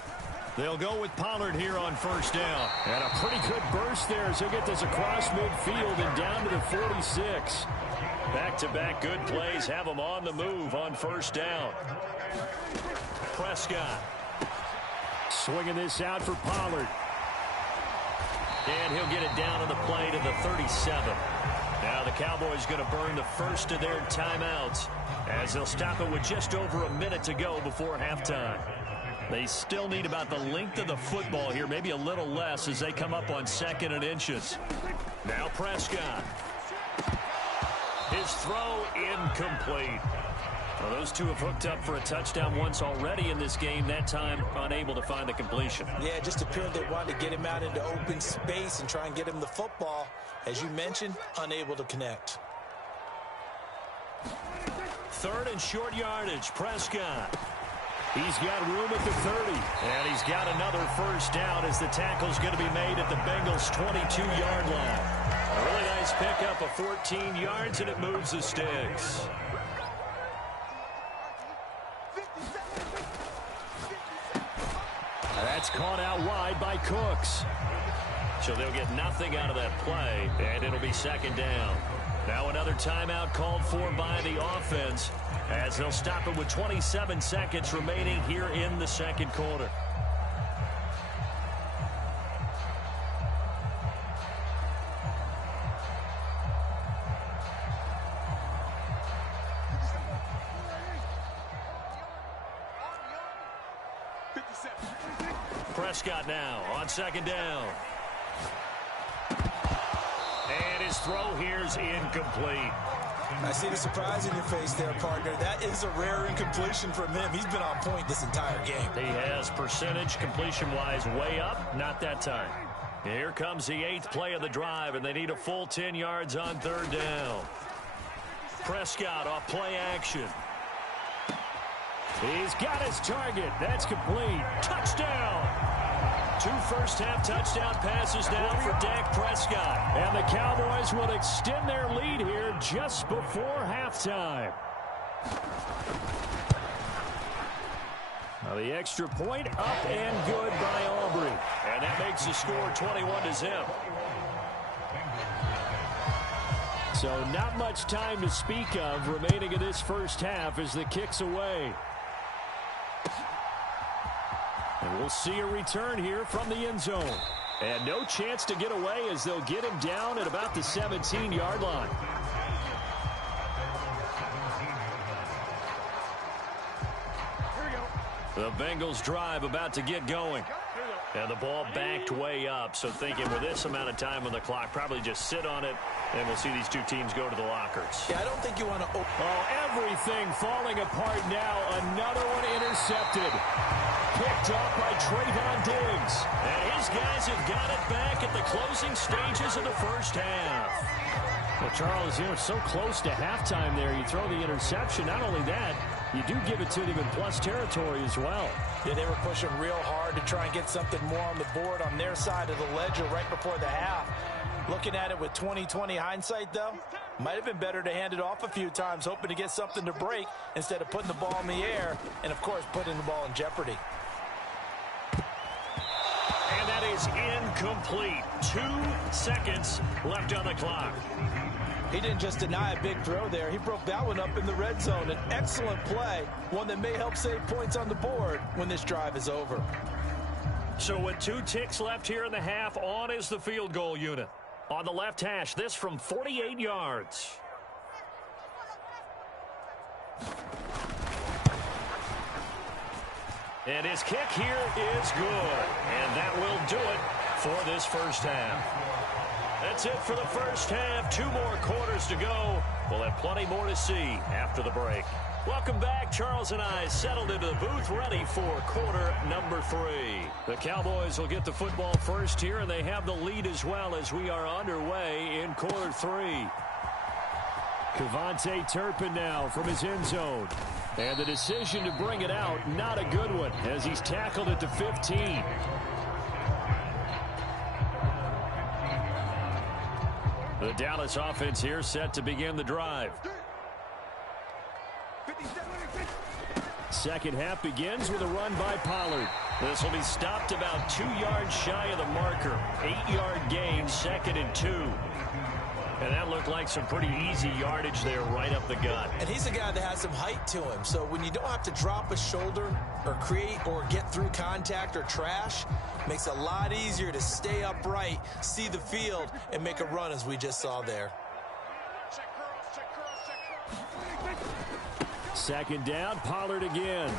They'll go with Pollard here on 1st down. And a pretty good burst there as he'll get this across midfield and down to the 46. Back-to-back good plays have him on the move on 1st down. Prescott swinging this out for Pollard. And he'll get it down on the play to the 37. Now the Cowboys going to burn the first of their timeouts as they'll stop it with just over a minute to go before halftime. They still need about the length of the football here, maybe a little less as they come up on 2nd and inches. Now Prescott. His throw incomplete. Well, those two have hooked up for a touchdown once already in this game, that time unable to find the completion. Yeah, it just appeared they wanted to get him out into open space and try and get him the football. As you mentioned, unable to connect. 3rd and short yardage, Prescott. He's got room at the 30. And he's got another first down as the tackle's going to be made at the Bengals' 22-yard line. A really nice pickup of 14 yards, and it moves the sticks. That's caught out wide by Cooks. So they'll get nothing out of that play, and it'll be 2nd down. Now another timeout called for by the offense as they'll stop it with 27 seconds remaining here in the 2nd quarter. Prescott now on 2nd down. And his throw here's incomplete. I see the surprise in your face there, partner. That is a rare incompletion from him. He's been on point this entire game. He has percentage completion-wise way up. Not that time. Here comes the 8th play of the drive, and they need a full 10 yards on 3rd down. Prescott off play action. He's got his target. That's complete. Touchdown! 2 first-half touchdown passes now for Dak Prescott. And the Cowboys will extend their lead here just before halftime. Now the extra point up and good by Aubrey. And that makes the score 21-0. So not much time to speak of remaining in this first half as the kick's away. And we'll see a return here from the end zone. And no chance to get away as they'll get him down at about the 17-yard line. The Bengals drive about to get going. And the ball backed way up, so thinking with this amount of time on the clock, probably just sit on it, and we'll see these two teams go to the lockers. Yeah, I don't think you want to... Oh, everything falling apart now. Another one intercepted. Picked up by Trayvon Diggs. And his guys have got it back at the closing stages of the first half. Well, Charles, you know, so close to halftime there. You throw the interception. Not only that, you do give it to them in plus territory as well. Yeah, they were pushing real hard to try and get something more on the board on their side of the ledger right before the half. Looking at it with 20/20 hindsight, though, might have been better to hand it off a few times, hoping to get something to break instead of putting the ball in the air and, of course, putting the ball in jeopardy. And that is incomplete. 2 seconds left on the clock. He didn't just deny a big throw there. He broke that one up in the red zone. An excellent play, one that may help save points on the board when this drive is over. So with 2 ticks left here in the half, on is the field goal unit. On the left hash, this from 48 yards. And his kick here is good. And that will do it for this first half. That's it for the first half. 2 more quarters to go. We'll have plenty more to see after the break. Welcome back. Charles and I settled into the booth ready for quarter number 3. The Cowboys will get the football first here, and they have the lead as well as we are underway in quarter 3. Kevontae Turpin now from his end zone. And the decision to bring it out, not a good one, as he's tackled at the 15. The Dallas offense here set to begin the drive. Second half begins with a run by Pollard. This will be stopped about 2 yards shy of the marker. 8-yard gain, 2nd and 2. And that looked like some pretty easy yardage there right up the gut. And he's a guy that has some height to him. So when you don't have to drop a shoulder or create or get through contact or trash, makes it a lot easier to stay upright, see the field, and make a run as we just saw there. Second down, Pollard again.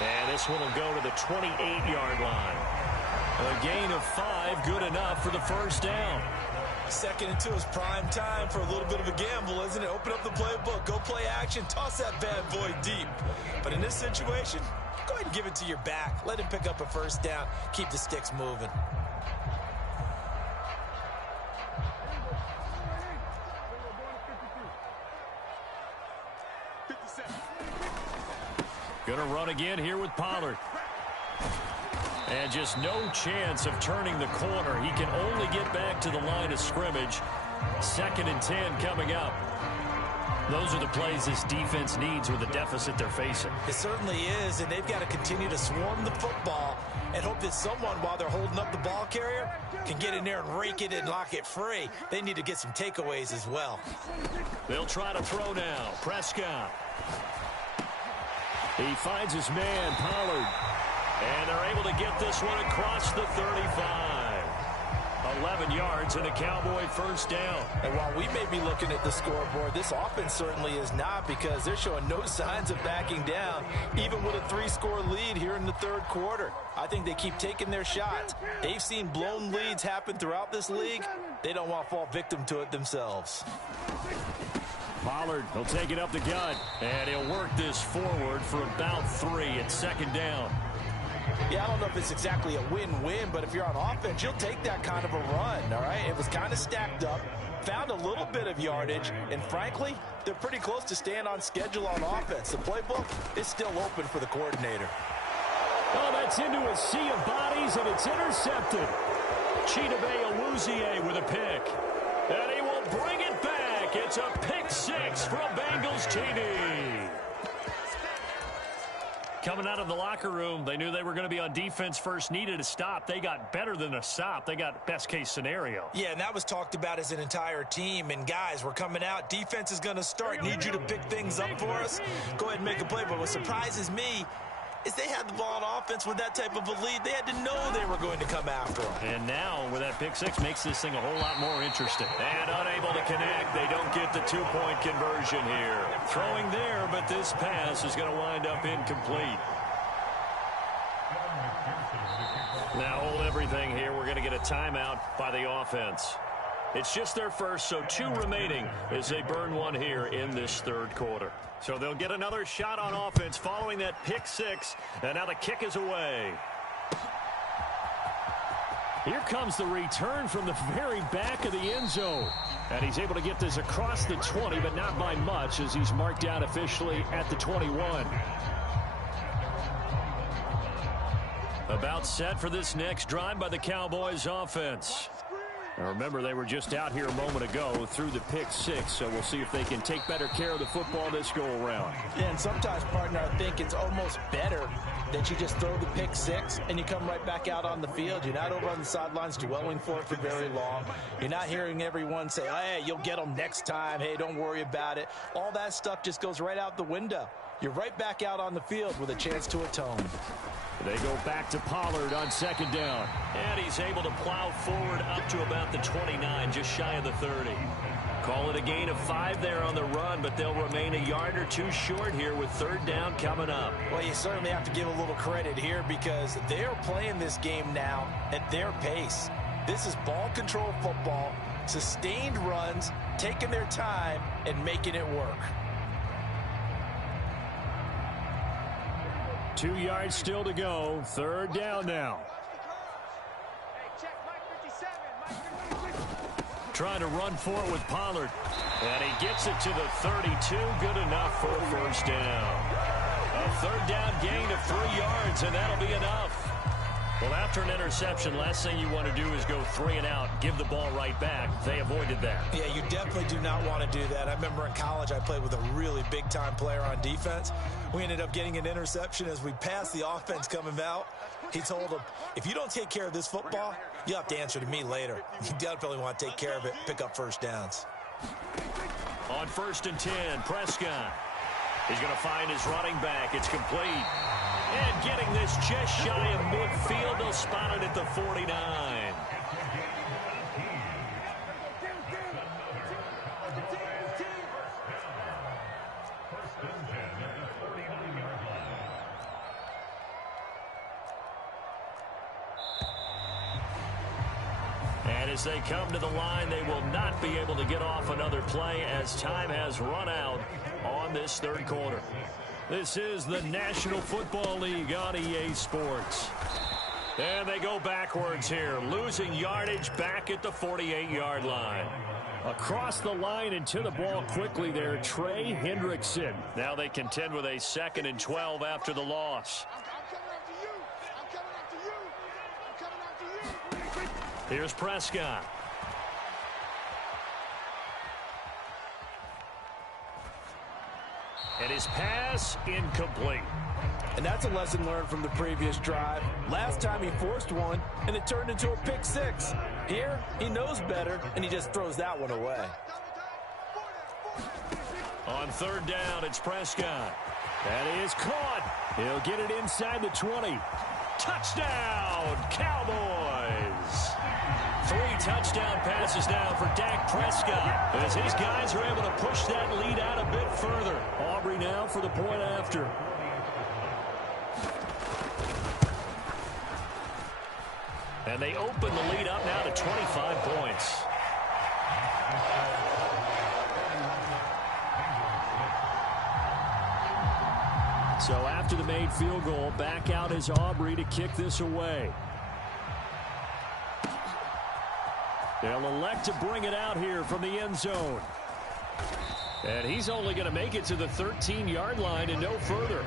And this one will go to the 28-yard line. A gain of 5, good enough for the first down. Second and 2 is prime time for a little bit of a gamble, isn't it? Open up the playbook, go play action, toss that bad boy deep. But in this situation, go ahead and give it to your back. Let him pick up a first down. Keep the sticks moving. Gonna run again here with Pollard. And just no chance of turning the corner. He can only get back to the line of scrimmage. 2nd and 10 coming up. Those are the plays this defense needs with the deficit they're facing. It certainly is, and they've got to continue to swarm the football and hope that someone, while they're holding up the ball carrier, can get in there and rake it and lock it free. They need to get some takeaways as well. They'll try to throw now. Prescott. He finds his man, Pollard. And they're able to get this one across the 35. 11 yards and a Cowboy first down. And while we may be looking at the scoreboard, this offense certainly is not, because they're showing no signs of backing down, even with a 3-score lead here in the 3rd quarter. I think they keep taking their shots. They've seen blown leads happen throughout this league. They don't want to fall victim to it themselves. Pollard, he'll take it up the gut, and he'll work this forward for about 3 at 2nd down. Yeah, I don't know if it's exactly a win-win, but if you're on offense, you'll take that kind of a run, all right? It was kind of stacked up, found a little bit of yardage, and frankly, they're pretty close to staying on schedule on offense. The playbook is still open for the coordinator. Oh, that's into a sea of bodies, and it's intercepted. Chidobe Awuzie with a pick. And he will bring it back. It's a pick 6 from Bengals TD. Coming out of the locker room, they knew they were going to be on defense first, needed a stop. They got better than a stop. They got best-case scenario. Yeah, and that was talked about as an entire team. And, guys, we're coming out. Defense is going to start. Need you to pick things up for us. Go ahead and make a play. But what surprises me is they had the ball on offense with that type of a lead. They had to know they were going to come after them. And now, with that pick 6, makes this thing a whole lot more interesting. And unable to connect. They don't get the 2-point conversion here. Throwing there, but this pass is going to wind up incomplete. Now hold everything here. We're going to get a timeout by the offense. It's just their first, so 2 remaining as they burn 1 here in this 3rd quarter. So they'll get another shot on offense following that pick 6, and now the kick is away. Here comes the return from the very back of the end zone. And he's able to get this across the 20, but not by much, as he's marked down officially at the 21. About set for this next drive by the Cowboys offense. Now remember, they were just out here a moment ago through the pick 6, so we'll see if they can take better care of the football this go-around. Yeah, and sometimes, partner, I think it's almost better that you just throw the pick 6 and you come right back out on the field. You're not over on the sidelines dwelling for it for very long. You're not hearing everyone say, hey, you'll get them next time. Hey, don't worry about it. All that stuff just goes right out the window. You're right back out on the field with a chance to atone. They go back to Pollard on 2nd down. And he's able to plow forward up to about the 29, just shy of the 30. Call it a gain of 5 there on the run, but they'll remain a yard or 2 short here with 3rd down coming up. Well, you certainly have to give a little credit here, because they're playing this game now at their pace. This is ball control football, sustained runs, taking their time, and making it work. 2 yards still to go. 3rd down now. Trying to run for it with Pollard. And he gets it to the 32. Good enough for a first down. A 3rd down gain of 3 yards, and that'll be enough. Well, after an interception, last thing you want to do is go 3 and out, give the ball right back. They avoided that. Yeah, you definitely do not want to do that. I remember in college I played with a really big-time player on defense. We ended up getting an interception as we passed the offense coming out. He told him, if you don't take care of this football, you'll have to answer to me later. You definitely want to take care of it, pick up first downs. On 1st and 10, Prescott. He's going to find his running back. It's complete. And getting this just shy of midfield, they'll spot it at the 49. And As they come to the line, they will not be able to get off another play as time has run out on this third quarter. This is the National Football League on EA Sports. And they go backwards here, losing yardage back at the 48-yard line. Across the line and to the ball quickly there, Trey Hendrickson. Now they contend with a 2nd and 12 after the loss. Here's Prescott. And his pass incomplete. And that's a lesson learned from the previous drive. Last time he forced one, and it turned into a pick 6. Here, he knows better, and he just throws that one away. On 3rd down, it's Prescott. That is caught. He'll get it inside the 20. Touchdown, Cowboys! 3 touchdown passes now for Dak Prescott, as his guys are able to push that lead out a bit further. Aubrey now for the point after. And they open the lead up now to 25 points. So after the made field goal, back out is Aubrey to kick this away. They'll elect to bring it out here from the end zone. And he's only going to make it to the 13-yard line and no further.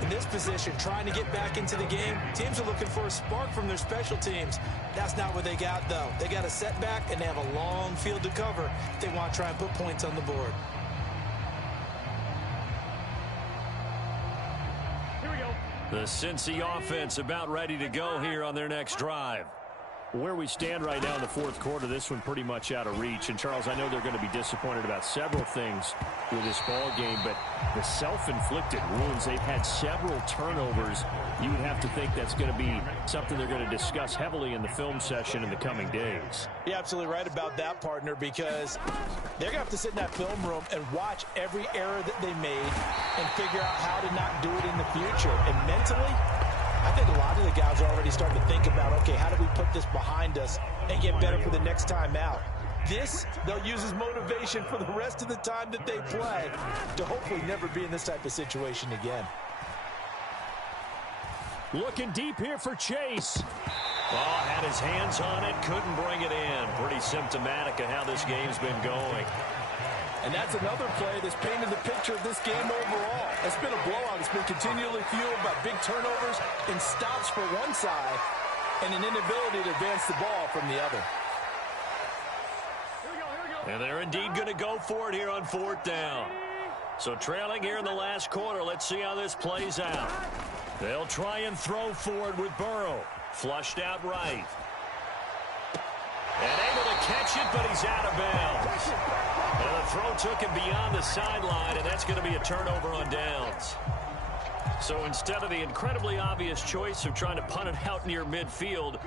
In this position, trying to get back into the game, teams are looking for a spark from their special teams. That's not what they got, though. They got a setback, and they have a long field to cover if they want to try and put points on the board. Here we go. The Cincy offense about ready to go here on their next drive. Where we stand right now in the 4th quarter, this one pretty much out of reach. And, Charles, I know they're going to be disappointed about several things with this ball game, but the self-inflicted wounds, they've had several turnovers. You would have to think that's going to be something they're going to discuss heavily in the film session in the coming days. You're absolutely right about that, partner, because they're going to have to sit in that film room and watch every error that they made and figure out how to not do it in the future. And mentally, I think a lot of the guys are already starting to think about, okay, how do we put this behind us and get better for the next time out? This, they'll use as motivation for the rest of the time that they play to hopefully never be in this type of situation again. Looking deep here for Chase. Oh, had his hands on it, couldn't bring it in. Pretty symptomatic of how this game's been going. And that's another play that's painted the picture of this game overall. It's been a blowout. It's been continually fueled by big turnovers and stops for one side and an inability to advance the ball from the other. And they're indeed going to go for it here on 4th down. So trailing here in the last quarter, let's see how this plays out. They'll try and throw forward with Burrow. Flushed out right. And able to catch it, but he's out of bounds. And the throw took him beyond the sideline, and that's going to be a turnover on downs. So instead of the incredibly obvious choice of trying to punt it out near midfield,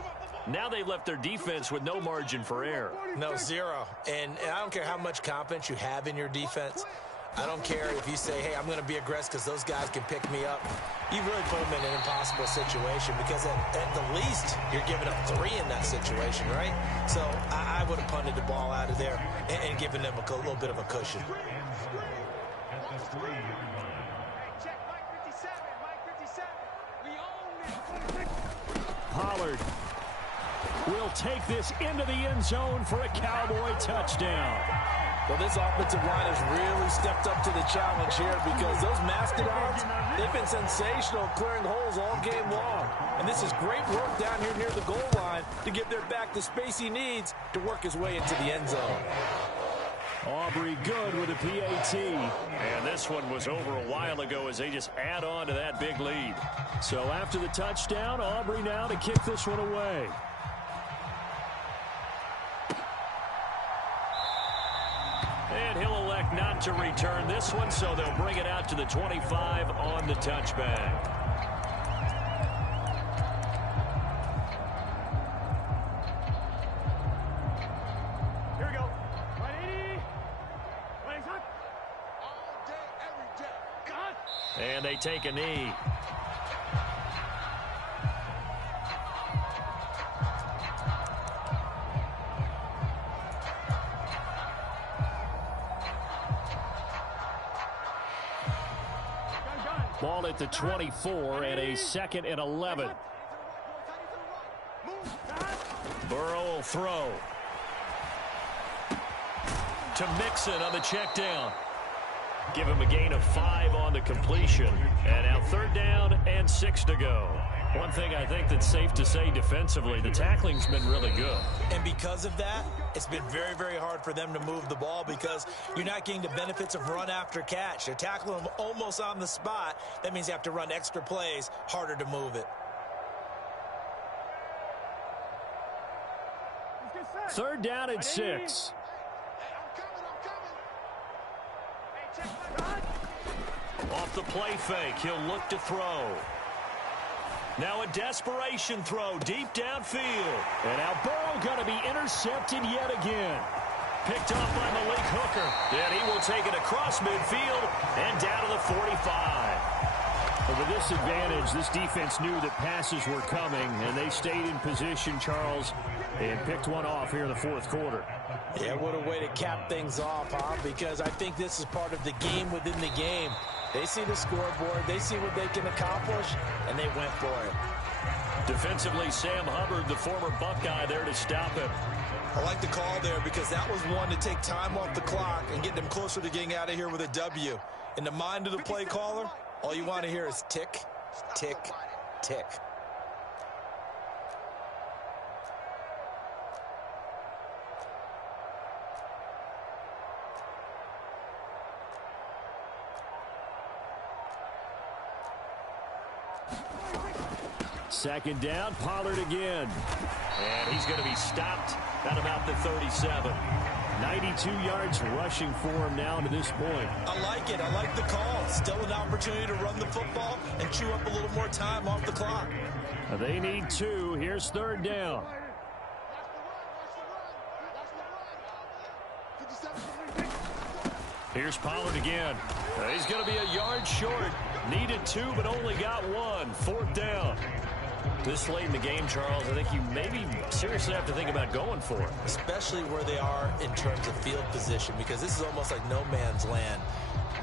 now they've left their defense with no margin for error. No, 0. And I don't care how much confidence you have in your defense. I don't care if you say, hey, I'm going to be aggressive because those guys can pick me up. You really put them in an impossible situation because at the least you're giving up 3 in that situation, right? So I would have punted the ball out of there and given them a little bit of a cushion. Pollard will take this into the end zone for a Cowboy touchdown. Well, this offensive line has really stepped up to the challenge here because those Mastodons, they've been sensational clearing holes all game long. And this is great work down here near the goal line to give their back the space he needs to work his way into the end zone. Aubrey good with a PAT. And this one was over a while ago as they just add on to that big lead. So after the touchdown, Aubrey now to kick this one away. And he'll elect not to return this one, so they'll bring it out to the 25 on the touchback. Here we go. 180. Legs up. All day, every day. Cut. And they take a knee. ball at the 24 and a 2nd and 11. Burrow will throw. To Mixon on the check down. Give him a gain of 5 on the completion. And now 3rd down and 6 to go. One thing I think that's safe to say defensively, the tackling's been really good. And because of that, it's been very, very hard for them to move the ball because you're not getting the benefits of run after catch. They're tackling them almost on the spot. That means you have to run extra plays, harder to move it. 3rd down and 6. Off the play fake, he'll look to throw. Now a desperation throw deep downfield. And now Burrow going to be intercepted yet again. Picked off by Malik Hooker. And he will take it across midfield and down to the 45. But with this advantage, this defense knew that passes were coming, and they stayed in position, Charles, and picked one off here in the 4th quarter. Yeah, what a way to cap things off, huh? Because I think this is part of the game within the game. They see the scoreboard, they see what they can accomplish, and they went for it. Defensively, Sam Hubbard, the former Buckeye, there to stop it. I like the call there because that was one to take time off the clock and get them closer to getting out of here with a W. In the mind of the play caller, all you want to hear is tick, tick, tick. Second down, Pollard again. And he's going to be stopped at about the 37. 92 yards rushing for him now to this point. I like it. I like the call. Still an opportunity to run the football and chew up a little more time off the clock. They need 2. Here's 3rd down. Here's Pollard again. He's going to be a yard short. Needed 2, but only got 1. 4th down. This late in the game, Charles, I think you maybe seriously have to think about going for it. Especially where they are in terms of field position, because this is almost like no man's land.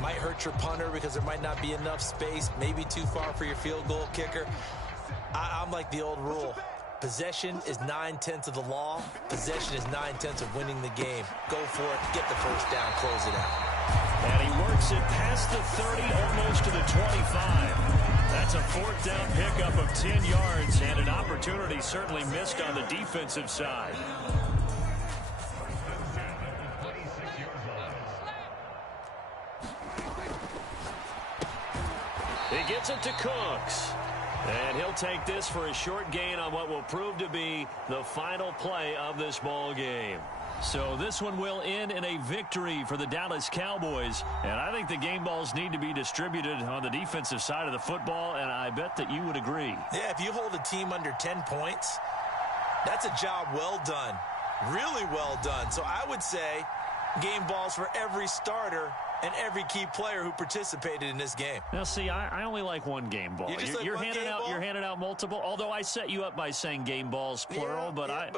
Might hurt your punter because there might not be enough space, maybe too far for your field goal kicker. I'm like the old rule. Possession is 9/10 of the law. Possession is 9/10 of winning the game. Go for it. Get the first down. Close it out. And he works it past the 30, almost to the 25. That's a 4th down pickup of 10 yards and an opportunity certainly missed on the defensive side. He gets it to Cooks. And he'll take this for a short gain on what will prove to be the final play of this ball game. So this one will end in a victory for the Dallas Cowboys. And I think the game balls need to be distributed on the defensive side of the football, and I bet that you would agree. Yeah, if you hold a team under 10 points, that's a job well done. Really well done. So I would say game balls for every starter and every key player who participated in this game. Now, see, I only like one game ball. You're handing out multiple. Although I set you up by saying game balls plural, but I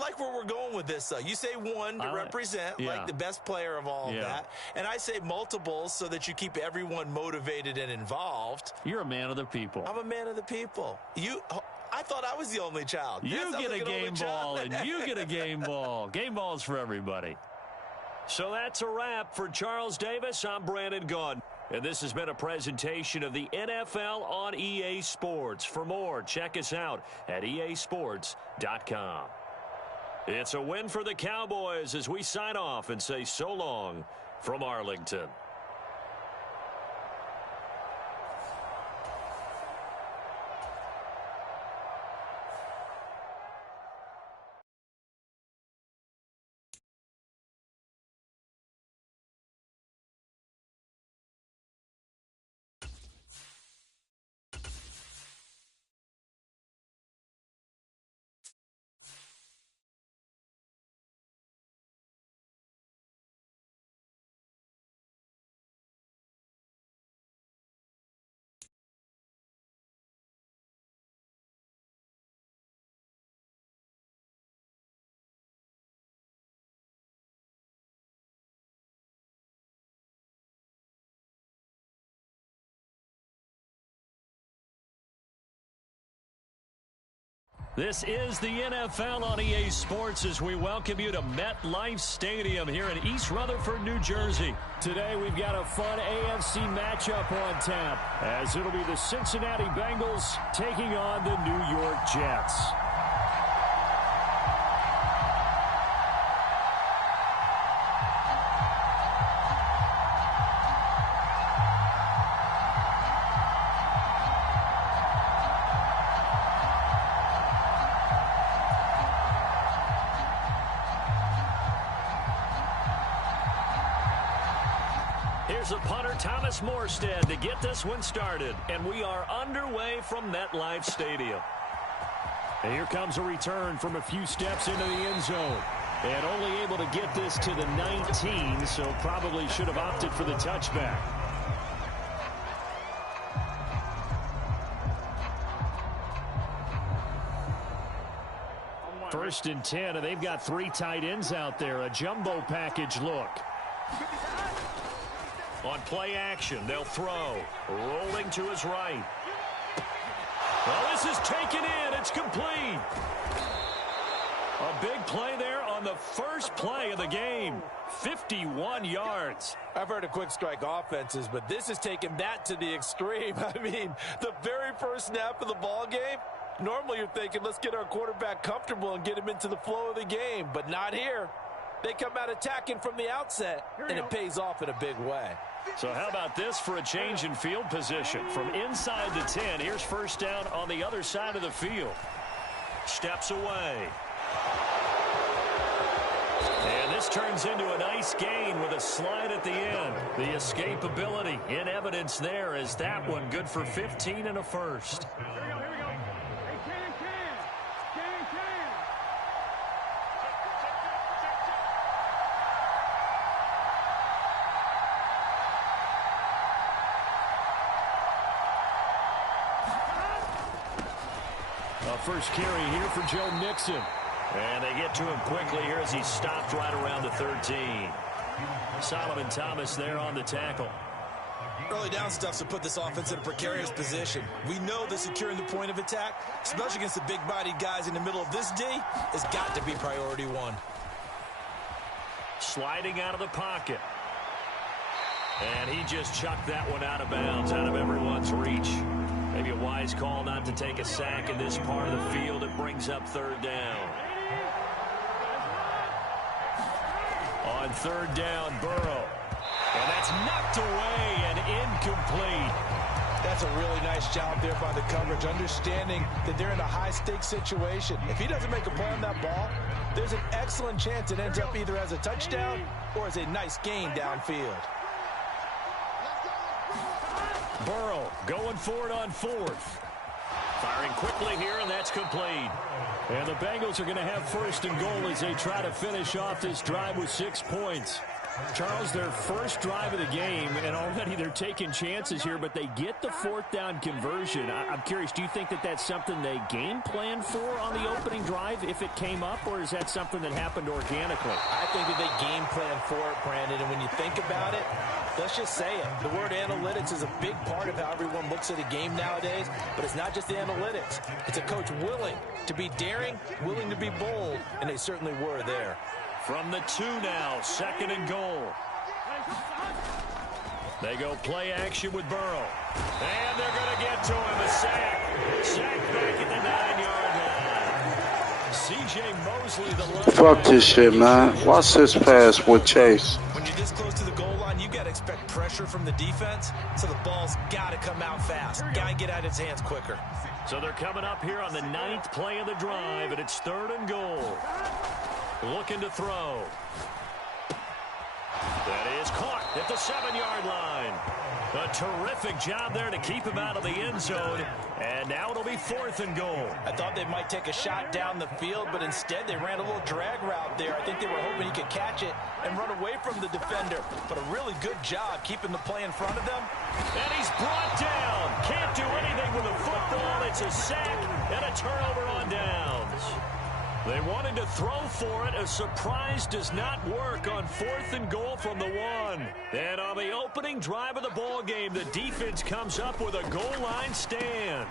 like where we're going with this. Though you say one to represent like the best player of all of that, and I say multiples so that you keep everyone motivated and involved. You're a man of the people. I'm a man of the people. I thought I was the only child. You get a game ball, and you get a game ball. Game balls for everybody. So that's a wrap for Charles Davis. I'm Brandon Gaudin. And this has been a presentation of the NFL on EA Sports. For more, check us out at easports.com. It's a win for the Cowboys as we sign off and say so long from Arlington. This is the NFL on EA Sports as we welcome you to MetLife Stadium here in East Rutherford, New Jersey. Today we've got a fun AFC matchup on tap as it'll be the Cincinnati Bengals taking on the New York Jets. Here's a punter, Thomas Morstead, to get this one started. And we are underway from MetLife Stadium. And here comes a return from a few steps into the end zone. And only able to get this to the 19, so probably should have opted for the touchback. First and 10, and they've got 3 tight ends out there. A jumbo package look. On play action, they'll throw. Rolling to his right. Well, this is taken in. It's complete. A big play there on the first play of the game. 51 yards. I've heard of quick strike offenses, but this has taken that to the extreme. I mean, the very first snap of the ball game, normally you're thinking, let's get our quarterback comfortable and get him into the flow of the game, but not here. They come out attacking from the outset, and it pays off in a big way. So how about this for a change in field position? From inside the 10, here's first down on the other side of the field. Steps away. And this turns into a nice gain with a slide at the end. The escapability in evidence there is that one good for 15 and a first. First carry here for Joe Mixon. And they get to him quickly here as he stopped right around the 13. Solomon Thomas there on the tackle. Early down stuff to put this offense in a precarious position. We know that securing the point of attack, especially against the big-bodied guys in the middle of this D, has got to be priority one. Sliding out of the pocket. And he just chucked that one out of bounds, out of everyone's reach. Maybe a wise call not to take a sack in this part of the field. It brings up third down. On third down, Burrow. And that's knocked away and incomplete. That's a really nice job there by the coverage, understanding that they're in a high-stakes situation. If he doesn't make a play on that ball, there's an excellent chance it ends up either as a touchdown or as a nice gain downfield. Burrow going for it on fourth. Firing quickly here, and that's complete. And the Bengals are going to have first and goal as they try to finish off this drive with 6 points. Charles, their first drive of the game, and already they're taking chances here, but they get the fourth down conversion. I'm curious, do you think that that's something they game planned for on the opening drive if it came up, or is that something that happened organically? I think that they game planned for it, Brandon, and when you think about it, let's just say it. The word analytics is a big part of how everyone looks at a game nowadays, but it's not just the analytics. It's a coach willing to be daring, willing to be bold, and they certainly were there. From the 2 now, second and goal. They go play action with Burrow. And they're going to get to him. A sack. Sack back at the 9-yard line. C.J. Mosley, the line. Fuck this shit, man. Watch this pass with Chase. When you're this close to the goal line, you got to expect pressure from the defense, so the ball's got to come out fast. Got to get out of his hands quicker. So they're coming up here on the 9th play of the drive, and it's third and goal. Looking to throw. That is caught at the 7-yard line. A terrific job there to keep him out of the end zone. And now it'll be fourth and goal. I thought they might take a shot down the field, but instead they ran a little drag route there. I think they were hoping he could catch it and run away from the defender. But a really good job keeping the play in front of them. And he's brought down. Can't do anything with the football. It's a sack and a turnover on downs. They wanted to throw for it. A surprise does not work on fourth and goal from the 1. And on the opening drive of the ball game, the defense comes up with a goal line stand.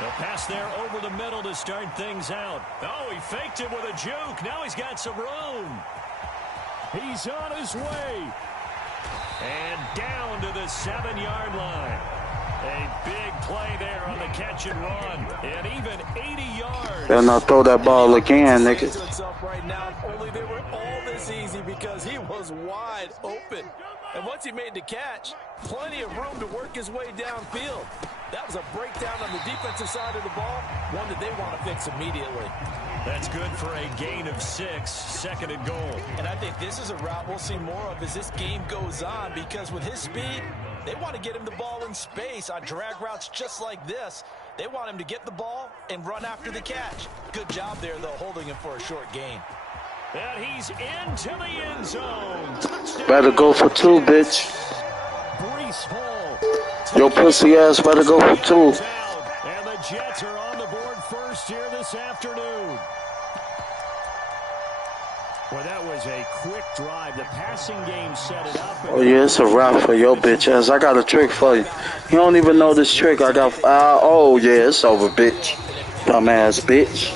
They'll pass there over the middle to start things out. Oh, he faked it with a juke. Now he's got some room. He's on his way. And down to the 7-yard line. A big play there on the catch and run. And even 80 yards. Better not throw that ball again, nigga. Right now, only they were all this easy because he was wide open. And once he made the catch, plenty of room to work his way downfield. That was a breakdown on the defensive side of the ball, one that they want to fix immediately. That's good for a gain of 6, 2nd and goal. And I think this is a route we'll see more of as this game goes on, because with his speed, they want to get him the ball in space on drag routes just like this. They want him to get the ball and run after the catch. Good job there, though, holding him for a short gain. And he's into the end zone. Touchdown. Better go for 2, bitch. Breece Hall. Your pussy ass better go for 2. And the Jets are on the board first here this afternoon. Well, that was a quick drive. The passing game set it up. Oh, yeah, it's a wrap for your bitch ass. I got a trick for you. You don't even know this trick. I got... oh, yeah, it's over, bitch. Dumbass bitch.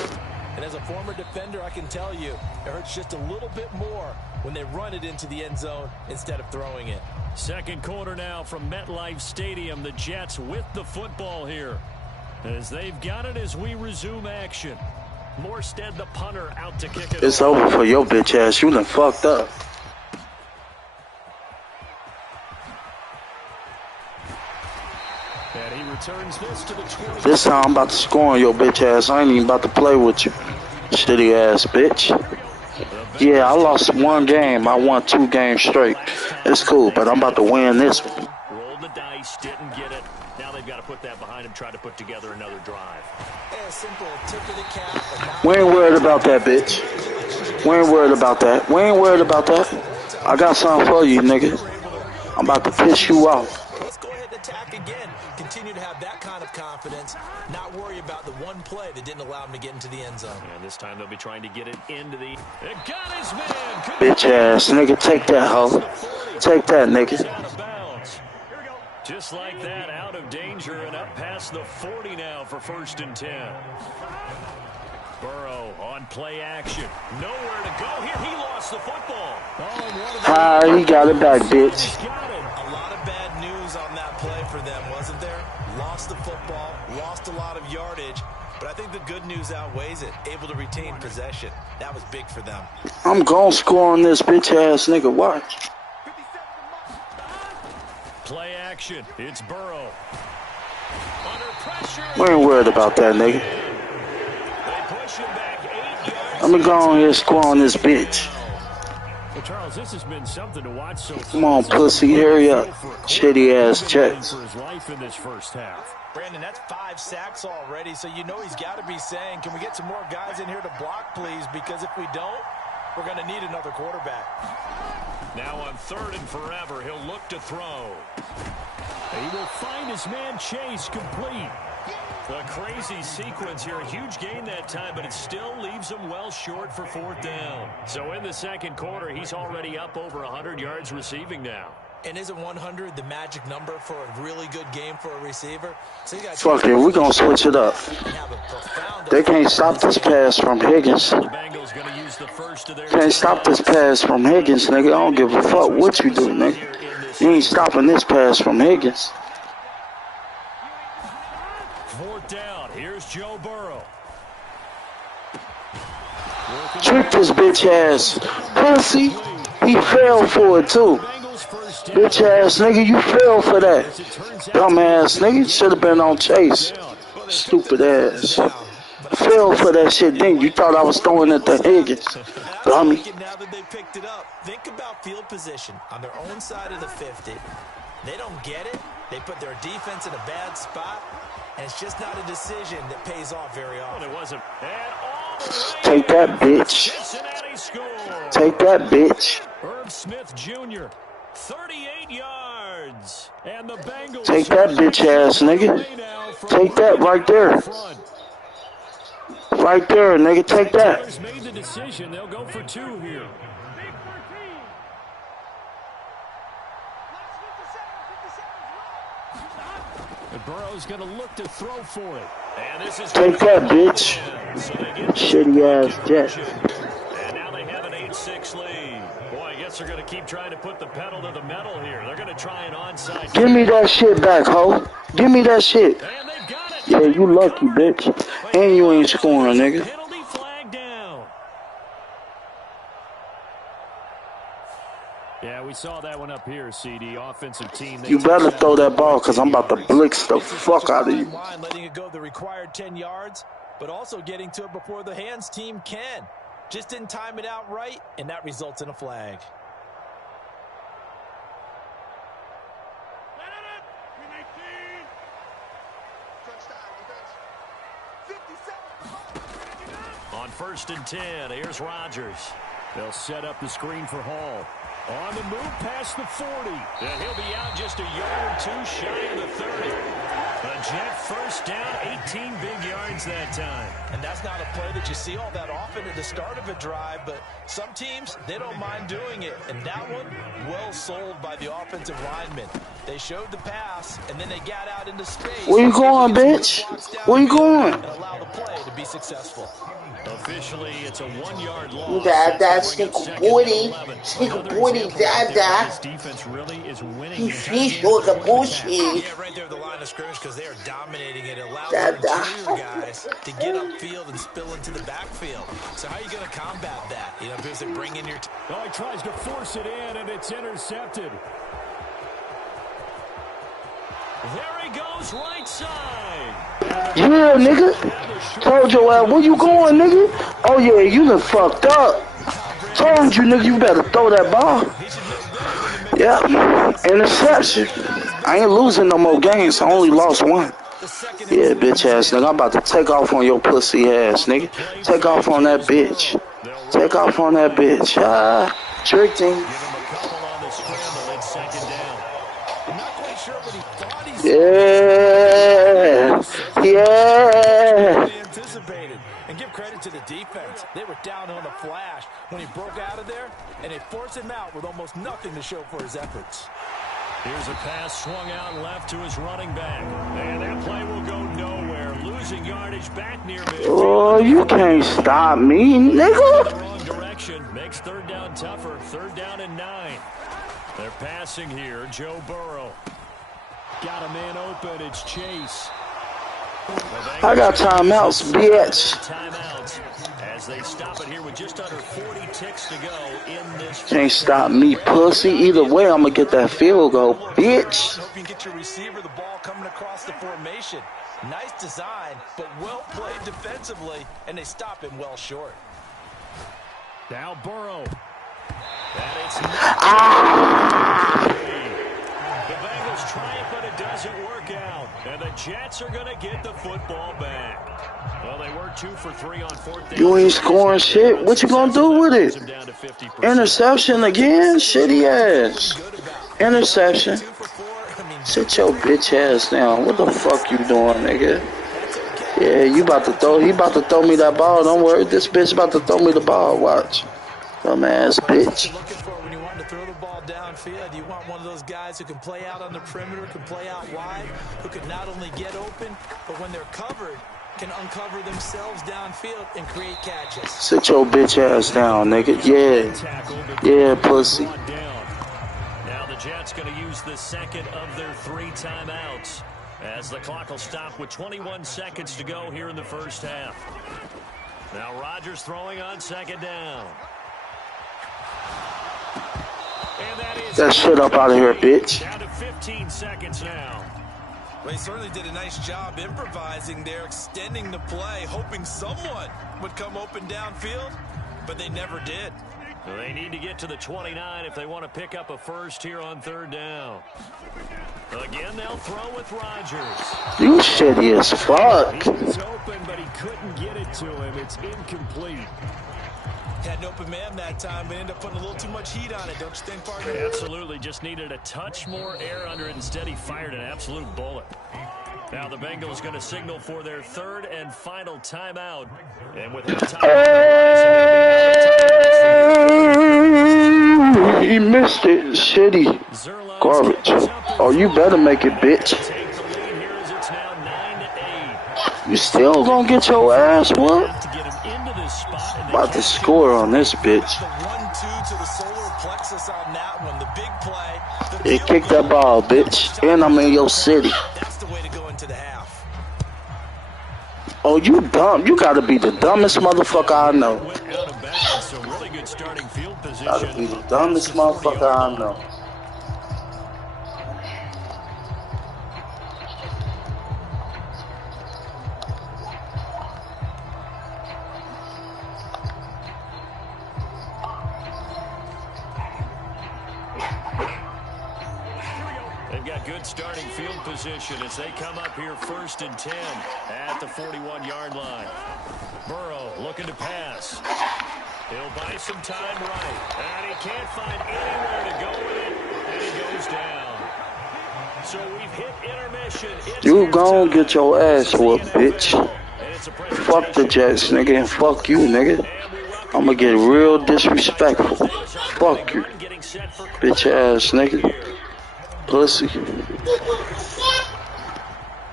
And as a former defender, I can tell you, it hurts just a little bit more when they run it into the end zone instead of throwing it. Second quarter now from MetLife Stadium. The Jets with the football here, as they've got it as we resume action. Morstead, the punter, out to kick it. It's over for your bitch ass. You done fucked up. And he returns this to the 20. This time I'm about to score on your bitch ass. I ain't even about to play with you. Shitty ass bitch. Yeah, I lost 1 game. I won 2 games straight. It's cool, but I'm about to win this one. Rolled the dice, didn't get it. Now they've got to put that behind him, try to put together another drive. Simple tip of the cap. We ain't worried about that, bitch. We ain't worried about that. We ain't worried about that. I got something for you, nigga. I'm about to piss you off. Let's go ahead and attack again. Continue to have that kind of confidence. Not worry about the one play that didn't allow him to get into the end zone. And this time they'll be trying to get it into the... It got his man. Bitch ass nigga, take that, hoe. Take that, nigga. Out of bounds. Just like that, out of danger and up past the 40 now for 1st and 10. Burrow on play action. Nowhere to go here. He lost the football. He got it back, bitch. A lot of bad news on that play for them, wasn't there? Lost the football, lost a lot of yardage, but I think the good news outweighs it. Able to retain possession. That was big for them. I'm gonna score on this bitch ass nigga. Watch. Play action. It's Burrow. Under pressure. We ain't worried about that, nigga. They push him back 8 yards. Let me go on here and score on this bitch. Well, Charles, this has been something to watch so far. Come on, pussy, hurry up. Shitty ass Jets. For his life in this first half. Brandon, that's 5 sacks already, so you know he's got to be saying, can we get some more guys in here to block, please? Because if we don't, we're going to need another quarterback. Now on 3rd and forever, he'll look to throw. He will find his man Chase complete. A crazy sequence here. A huge gain that time, but it still leaves him well short for 4th down. So in the second quarter, he's already up over 100 yards receiving now. And isn't 100 the magic number for a really good game for a receiver? So Fuck it, we're going to switch it up. They can't stop this pass from Higgins. The Bengals going to use the first of their... Can't stop this pass from Higgins, nigga. I don't give a fuck what you do, nigga. You ain't stopping this pass from Higgins. 4th down. Here's Joe Burrow. Trick this bitch ass. Pussy. He fell for it, too. Bitch ass nigga, you fell for that. Dumbass nigga, should have been on Chase. Stupid ass. Fell for that shit, didn't you? Thought I was throwing it to Higgins. Dummy. Now that they picked it up, think about field position on their own side of the 50. They don't get it. They put their defense in a bad spot, and it's just not a decision that pays off very often. It wasn't. Take that, bitch. Take that, bitch. Irv Smith Jr. 38 yards. And the Bengals. Take that, bitch ass nigga. Take that right there. Right there, nigga. Take that. Made the decision. They'll go for 2 here. And Burrow's going to look to throw for it. And this is Take that, bitch. so they get Shitty ass Jets. and now they have an 8-6 lead. Boy, I guess they're going to keep trying to put the pedal to the metal here. They're going to try an onside. Give me that shit back, ho. Give me that shit. And they've got it. Yeah, you lucky, bitch. And you ain't scoring, nigga. Penalty flag down. Yeah, we saw that one up here, CD. Offensive team. You better throw that ball, because I'm about to blitz the fuck out of you. Letting it go the required 10 yards, but also getting to it before the hands team can. Just didn't time it out right, and that results in a flag. On 1st and 10, here's Rodgers. They'll set up the screen for Hall. On the move past the 40. And he'll be out just a yard or two shy of the 30. A Jet first down, 18 big yards that time. And that's not a play that you see all that often at the start of a drive, but some teams, they don't mind doing it. And that one, well sold by the offensive lineman. They showed the pass, and then they got out into space. Where you going, bitch? Where you going? And allow the play to be successful. Officially, it's a 1-yard loss. Dada, stick booty, dada. This defense really is winning. He finished all the bullshit. Yeah, right there at the line of scrimmage because they are dominating it. It allows their interior guys to get upfield and spill into the backfield. So how are you going to combat that? You know, because they bring in your... Oh, he tries to force it in, and it's intercepted. There he goes, right side. Yeah, nigga. Told your ass, where you going, nigga? Oh, yeah, you done fucked up. Told you, nigga, you better throw that ball. Yeah, interception. I ain't losing no more games. I only lost one. Yeah, bitch ass nigga. I'm about to take off on your pussy ass, nigga. Take off on that bitch. Take off on that bitch. Tricked him. Yeah. Yeah. Anticipated. And give credit to the defense. They were down on the flash when he broke out of there, and they forced him out with almost nothing to show for his efforts. Here's a pass swung out left to his running back. And that play will go nowhere. Losing yardage back near mid. Oh, you can't stop me, nigga. The wrong direction. Makes 3rd down tougher. 3rd down and 9. They're passing here. Joe Burrow. Got a man open. It's Chase. I got timeouts, bitch. Timeouts as they stop it here with just under 40 ticks to go in this. Can't stop me, pussy. Either way, I'm going to get that field goal, bitch. Hope you can get your receiver the ball coming across the formation. Nice design, but well played defensively, and they stop him well short. Now Burrow. And it's the Bengals try it, but it doesn't work out. And the Jets are going to get the football back. Well, they were 2 for 3 on 4th down. You ain't scoring shit. What you going to do with it? Interception again? Shitty ass. Interception. Sit your bitch ass down. What the fuck you doing, nigga? Yeah, he about to throw me that ball. Don't worry. This bitch about to throw me the ball. Watch. Dumbass bitch. When you want to throw the ball downfield, you want one of those guys who can play out on the perimeter, can play out wide, who can not only get open, but when they're covered, can uncover themselves downfield and create catches. Sit your bitch ass down, nigga. Yeah. Yeah, pussy. Now the Jets going to use the second of their 3 timeouts as the clock will stop with 21 seconds to go here in the first half. Now Rodgers throwing on 2nd down. And that shit up out of here, bitch. Down to 15 seconds now. Well, he certainly did a nice job improvising there, extending the play, hoping someone would come open downfield, but they never did. Well, they need to get to the 29 if they want to pick up a first here on 3rd down. Again, they'll throw with Rodgers. You shitty as fuck. He was open, but he couldn't get it to him. It's incomplete. Had an open man that time, but ended up putting a little too much heat on it, don't you think, partner? Absolutely. Just needed a touch more air under it. Instead, he fired an absolute bullet. Now the Bengals going to signal for their 3rd and final timeout. And with his time, he missed it. Shitty. Garbage. Oh, you better make it, bitch. Take the lead here as it's now 9-8. You still gonna get your ass whooped? About to score on this bitch. They kicked that ball, bitch. And I'm in your city. That's the way to go into the half. Oh, you dumb. You gotta be the dumbest motherfucker I know. Gotta be the dumbest motherfucker I know. They've got good starting field position as they come up here 1st and 10 at the 41-yard line. Burrow looking to pass. He'll buy some time right. And he can't find anywhere to go with it. And he goes down. So we've hit intermission. You gon' get your ass whooped, bitch. Fuck the Jets, nigga, and fuck you, nigga. I'ma get real disrespectful. Fuck you, bitch ass nigga. Pussy.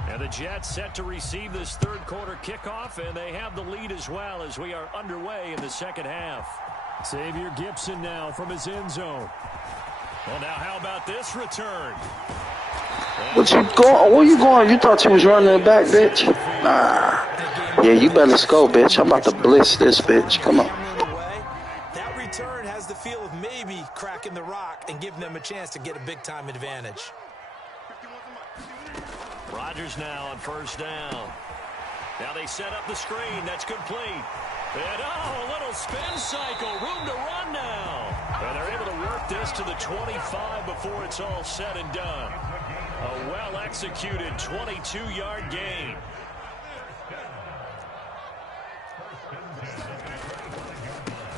And the Jets set to receive this third quarter kickoff, and they have the lead as well as we are underway in the second half. Xavier Gipson now from his end zone. Well, now how about this return? What you going? Where you going? You thought you was running it back, bitch? Nah. Yeah, you better go, bitch. I'm about to blitz this bitch. Come on. That return has the feel of maybe cracking the rock and giving them a chance to get a big-time advantage. Rodgers now on 1st down. Now they set up the screen. That's complete. And, oh, a little spin cycle. Room to run now. And they're able to work this to the 25 before it's all said and done. A well-executed 22-yard gain.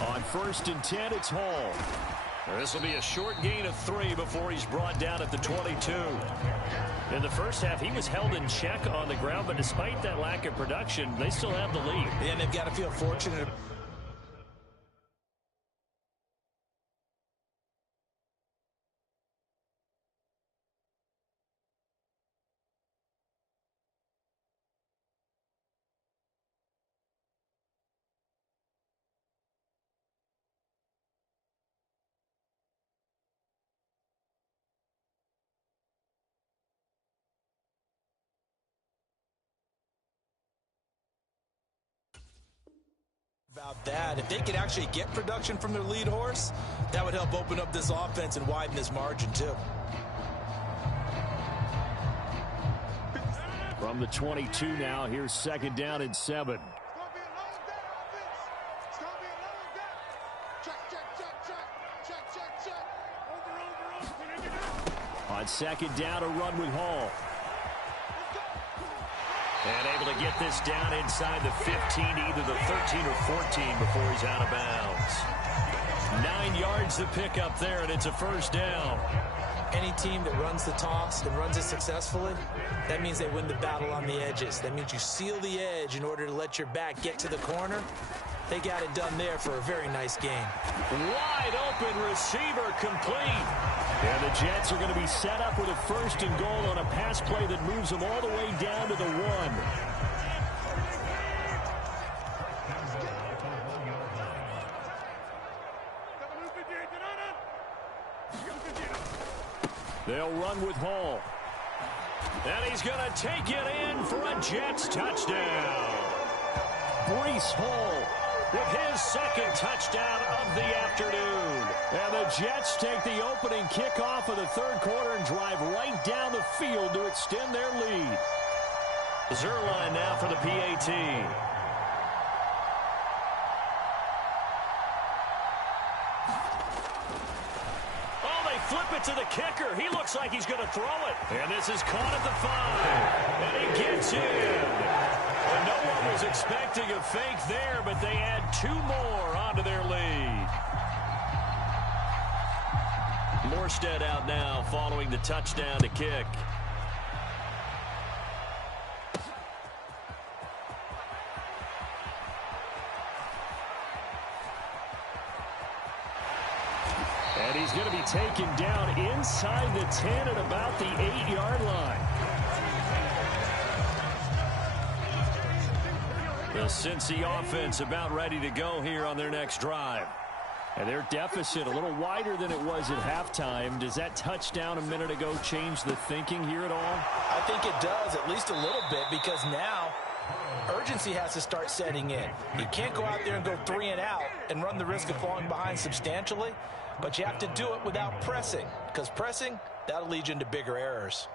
On 1st and 10, it's Hall. This will be a short gain of 3 before he's brought down at the 22. In the first half, he was held in check on the ground, but despite that lack of production, they still have the lead. And they've got to feel fortunate. About that, if they could actually get production from their lead horse, that would help open up this offense and widen this margin too. From the 22 now, here's 2nd down and 7. On 2nd down, a run with Hall. And able to get this down inside the 15, either the 13 or 14 before he's out of bounds. 9 yards to pick up there, and it's a 1st down. Any team that runs the toss and runs it successfully, that means they win the battle on the edges. That means you seal the edge in order to let your back get to the corner. They got it done there for a very nice game. Wide open receiver complete. And the Jets are going to be set up with a 1st and goal on a pass play that moves them all the way down to the 1. They'll run with Hall. And he's going to take it in for a Jets touchdown. Breece Hall with his 2nd touchdown of the afternoon. And the Jets take the opening kickoff of the 3rd quarter and drive right down the field to extend their lead. Zerline now for the PAT. Oh, they flip it to the kicker. He looks like he's going to throw it. And this is caught at the 5. And he gets in. And no one was expecting a fake there, but they add 2 more onto their lead. Morstead out now following the touchdown to kick. And he's going to be taken down inside the 10 at about the 8-yard line. The Cincy offense about ready to go here on their next drive. And their deficit a little wider than it was at halftime. Does that touchdown a minute ago change the thinking here at all? I think it does, at least a little bit, because now urgency has to start setting in. You can't go out there and go 3 and out and run the risk of falling behind substantially, but you have to do it without pressing, because pressing, that'll lead you into bigger errors.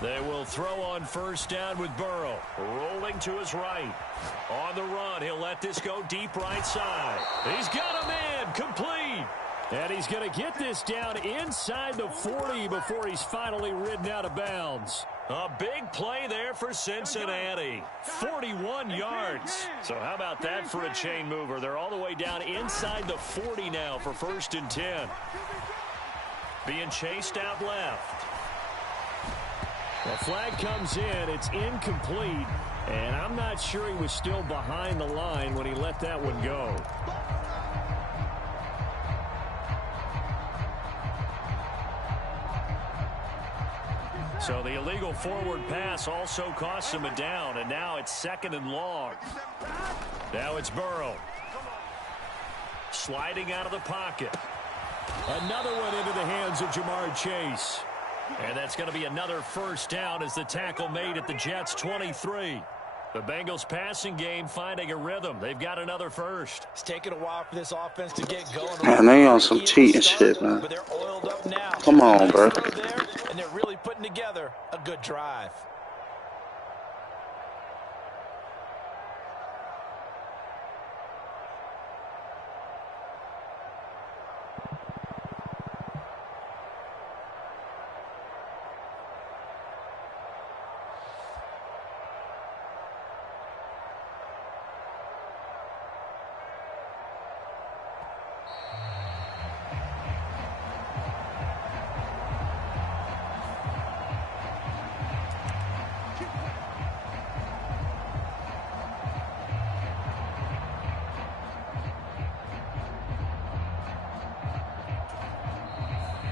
They will throw on first down with Burrow. Rolling to his right. On the run, he'll let this go deep right side. He's got a man, complete. And he's going to get this down inside the 40 before he's finally ridden out of bounds. A big play there for Cincinnati. 41 yards. So how about that for a chain mover? They're all the way down inside the 40 now for 1st and 10. Being chased out left. The flag comes in. It's incomplete. And I'm not sure he was still behind the line when he let that one go. So the illegal forward pass also costs him a down, and now it's 2nd and long. Now it's Burrow. Sliding out of the pocket. Another one into the hands of Jamar Chase. And that's going to be another first down as the tackle made at the Jets' 23. The Bengals passing game finding a rhythm. They've got another first. It's taken a while for this offense to get going. Man, they on some cheating shit, man. But they're oiled up now. Come on, bro. And they're really putting together a good drive.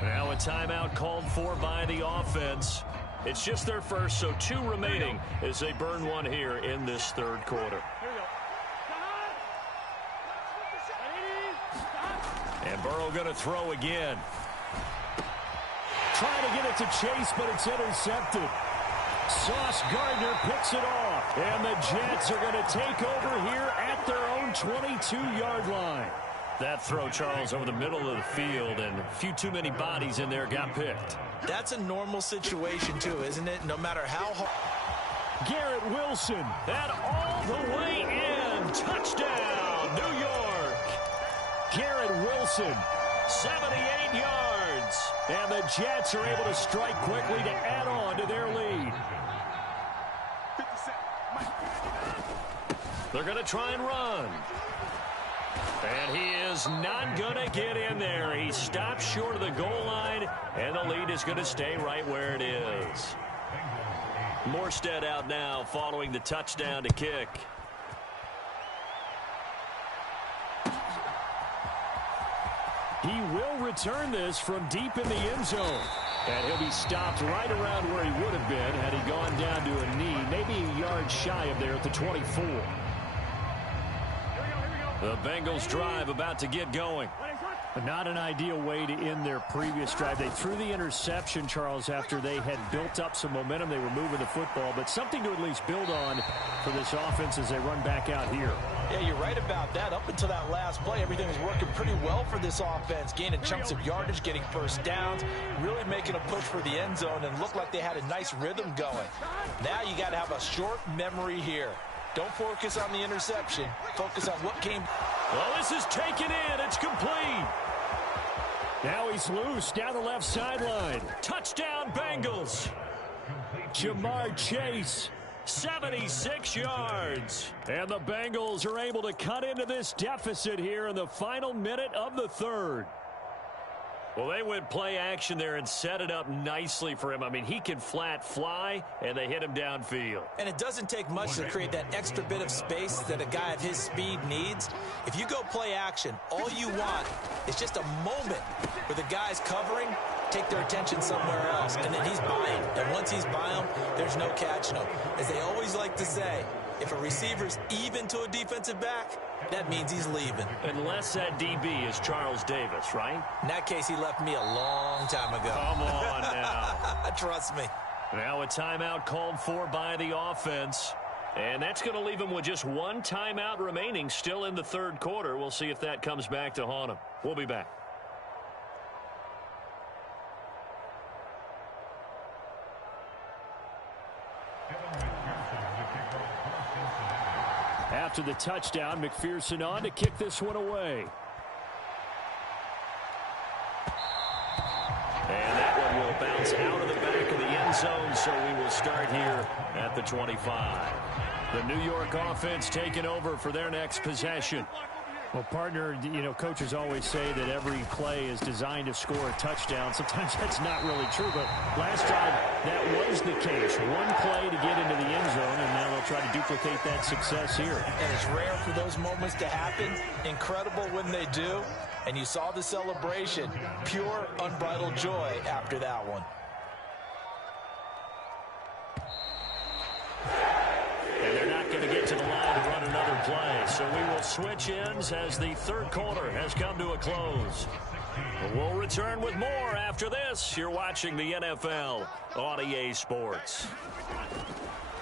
Now a timeout called for by the offense. It's just their first, so 2 remaining as they burn one here in this 3rd quarter. And Burrow going to throw again. Trying to get it to Chase, but it's intercepted. Sauce Gardner picks it off. And the Jets are going to take over here at their own 22-yard line. That throw, Charles, over the middle of the field, and a few too many bodies in there got picked. That's a normal situation, too, isn't it? No matter how hard. Garrett Wilson. That all the way in. Touchdown, New York. Garrett Wilson. 78 yards. And the Jets are able to strike quickly to add on to their lead. They're going to try and run. And he is not going to get in there. He stops short of the goal line, and the lead is going to stay right where it is. Morstead out now following the touchdown to kick. He will return this from deep in the end zone. And he'll be stopped right around where he would have been had he gone down to a knee, maybe a yard shy of there at the 24. The Bengals drive about to get going. Not an ideal way to end their previous drive. They threw the interception, Charles, after they had built up some momentum. They were moving the football, but something to at least build on for this offense as they run back out here. Yeah, you're right about that. Up until that last play, everything was working pretty well for this offense, gaining chunks of yardage, getting first downs, really making a push for the end zone, and looked like they had a nice rhythm going. Now you got to have a short memory here. Don't focus on the interception. Focus on what came. Well, this is taken in. It's complete. Now he's loose down the left sideline. Touchdown, Bengals. Jamar Chase, 76 yards. And the Bengals are able to cut into this deficit here in the final minute of the third. Well, they went play action there and set it up nicely for him. I mean, he can flat fly, and they hit him downfield. And it doesn't take much to create that extra bit of space that a guy of his speed needs. If you go play action, all you want is just a moment where the guy's covering, take their attention somewhere else, and then he's by him. And once he's by him, there's no catching him. As they always like to say, if a receiver's even to a defensive back, that means he's leaving. Unless that DB is Charles Davis, right? In that case, he left me a long time ago. Come on now. Trust me. Now a timeout called for by the offense. And that's going to leave him with just one timeout remaining still in the third quarter. We'll see if that comes back to haunt him. We'll be back. After the touchdown, McPherson on to kick this one away. And that one will bounce out of the back of the end zone, so we will start here at the 25. The New York offense taking over for their next possession. Well, partner, you know, coaches always say that every play is designed to score a touchdown. Sometimes that's not really true, but last drive, that was the case. One play to get into the end zone, and now they'll try to duplicate that success here. And it's rare for those moments to happen. Incredible when they do. And you saw the celebration. Pure, unbridled joy after that one. And they're not going to get to the line to run another play. So we will switch ends as the third quarter has come to a close. We'll return with more after this. You're watching the NFL on EA Sports.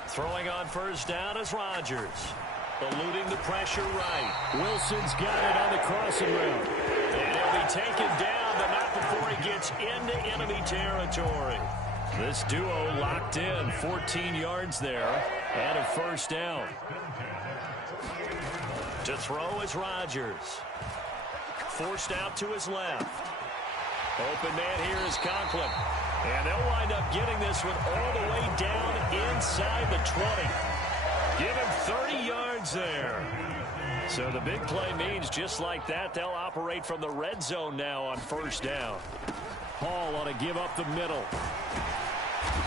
Throwing on first down is Rodgers. Eluding the pressure right. Wilson's got it on the crossing route. And he'll be taken down, but not before he gets into enemy territory. This duo locked in, 14 yards there, and a first down. To throw is Rodgers. Forced out to his left. Open man here is Conklin. And they'll wind up getting this one all the way down inside the 20. Give him 30 yards there. So the big play means just like that, they'll operate from the red zone now on first down. Hall ought to give up the middle.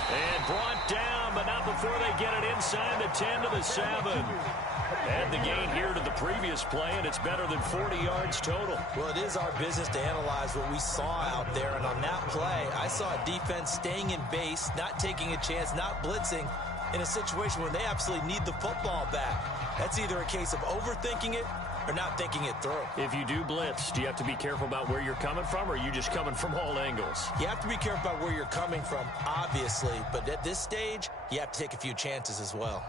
And brought down, but not before they get it inside the 10 to the 7. Add the gain here to the previous play, and it's better than 40 yards total. Well, it is our business to analyze what we saw out there. And on that play, I saw a defense staying in base, not taking a chance, not blitzing in a situation where they absolutely need the football back. That's either a case of overthinking it or not thinking it through. If you do blitz, do you have to be careful about where you're coming from, or are you just coming from all angles? You have to be careful about where you're coming from, obviously. But at this stage, you have to take a few chances as well.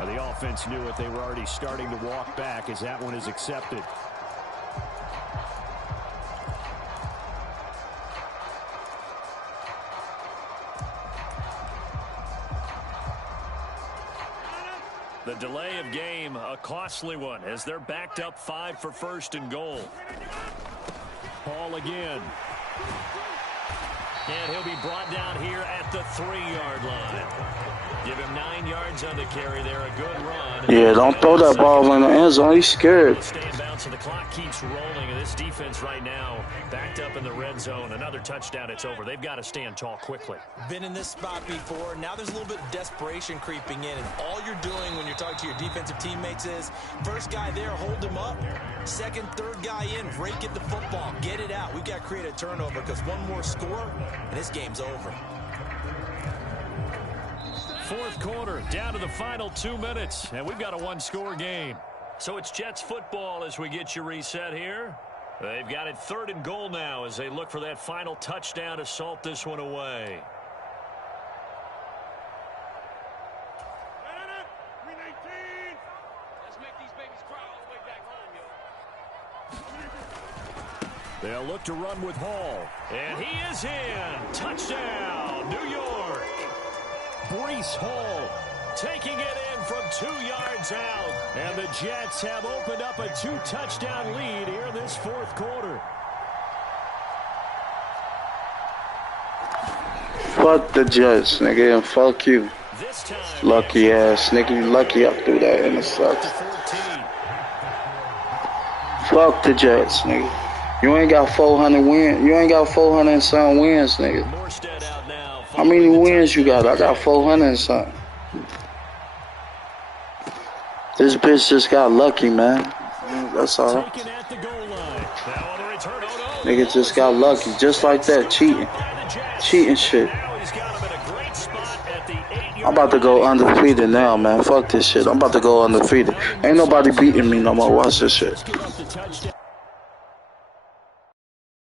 The offense knew it. They were already starting to walk back as that one is accepted. The delay of game, a costly one, as they're backed up 5 for first and goal. Hall again. And he'll be brought down here at the 3-yard line. Give him 9 yards on the carry there. A good run. Yeah, don't throw that ball in the end zone. He's scared. Stay in bounds so the clock keeps rolling, and this defense right now backed up in the red zone. Another touchdown, it's over. They've got to stand tall quickly. Been in this spot before. Now there's a little bit of desperation creeping in, and all you're doing when you're talking to your defensive teammates is first guy there, hold him up. Second, third guy in, rake at the football. Get it out. We've got to create a turnover because one more score, and this game's over. Fourth quarter, down to the final 2 minutes, and we've got a one-score game. So it's Jets football as we get you reset here. They've got it 3rd and goal now as they look for that final touchdown to salt this one away. Let's make these babies cry all the way back home, yo. They'll look to run with Hall. And he is in. Touchdown, New York. Breece Hall Taking it in from 2 yards out. And the Jets have opened up a 2-touchdown lead here in this fourth quarter. Fuck the Jets, nigga, and fuck you. Lucky ass nigga, you lucky I threw that interception. Fuck the Jets, nigga. You ain't got 400 wins. You ain't got 400 and some wins, nigga. How many wins you got? I got 400 and something. This bitch just got lucky, man. That's all. Nigga just got lucky, just like that, cheating shit. I'm about to go undefeated now, man. Fuck this shit. I'm about to go undefeated. Ain't nobody beating me no more. Watch this shit.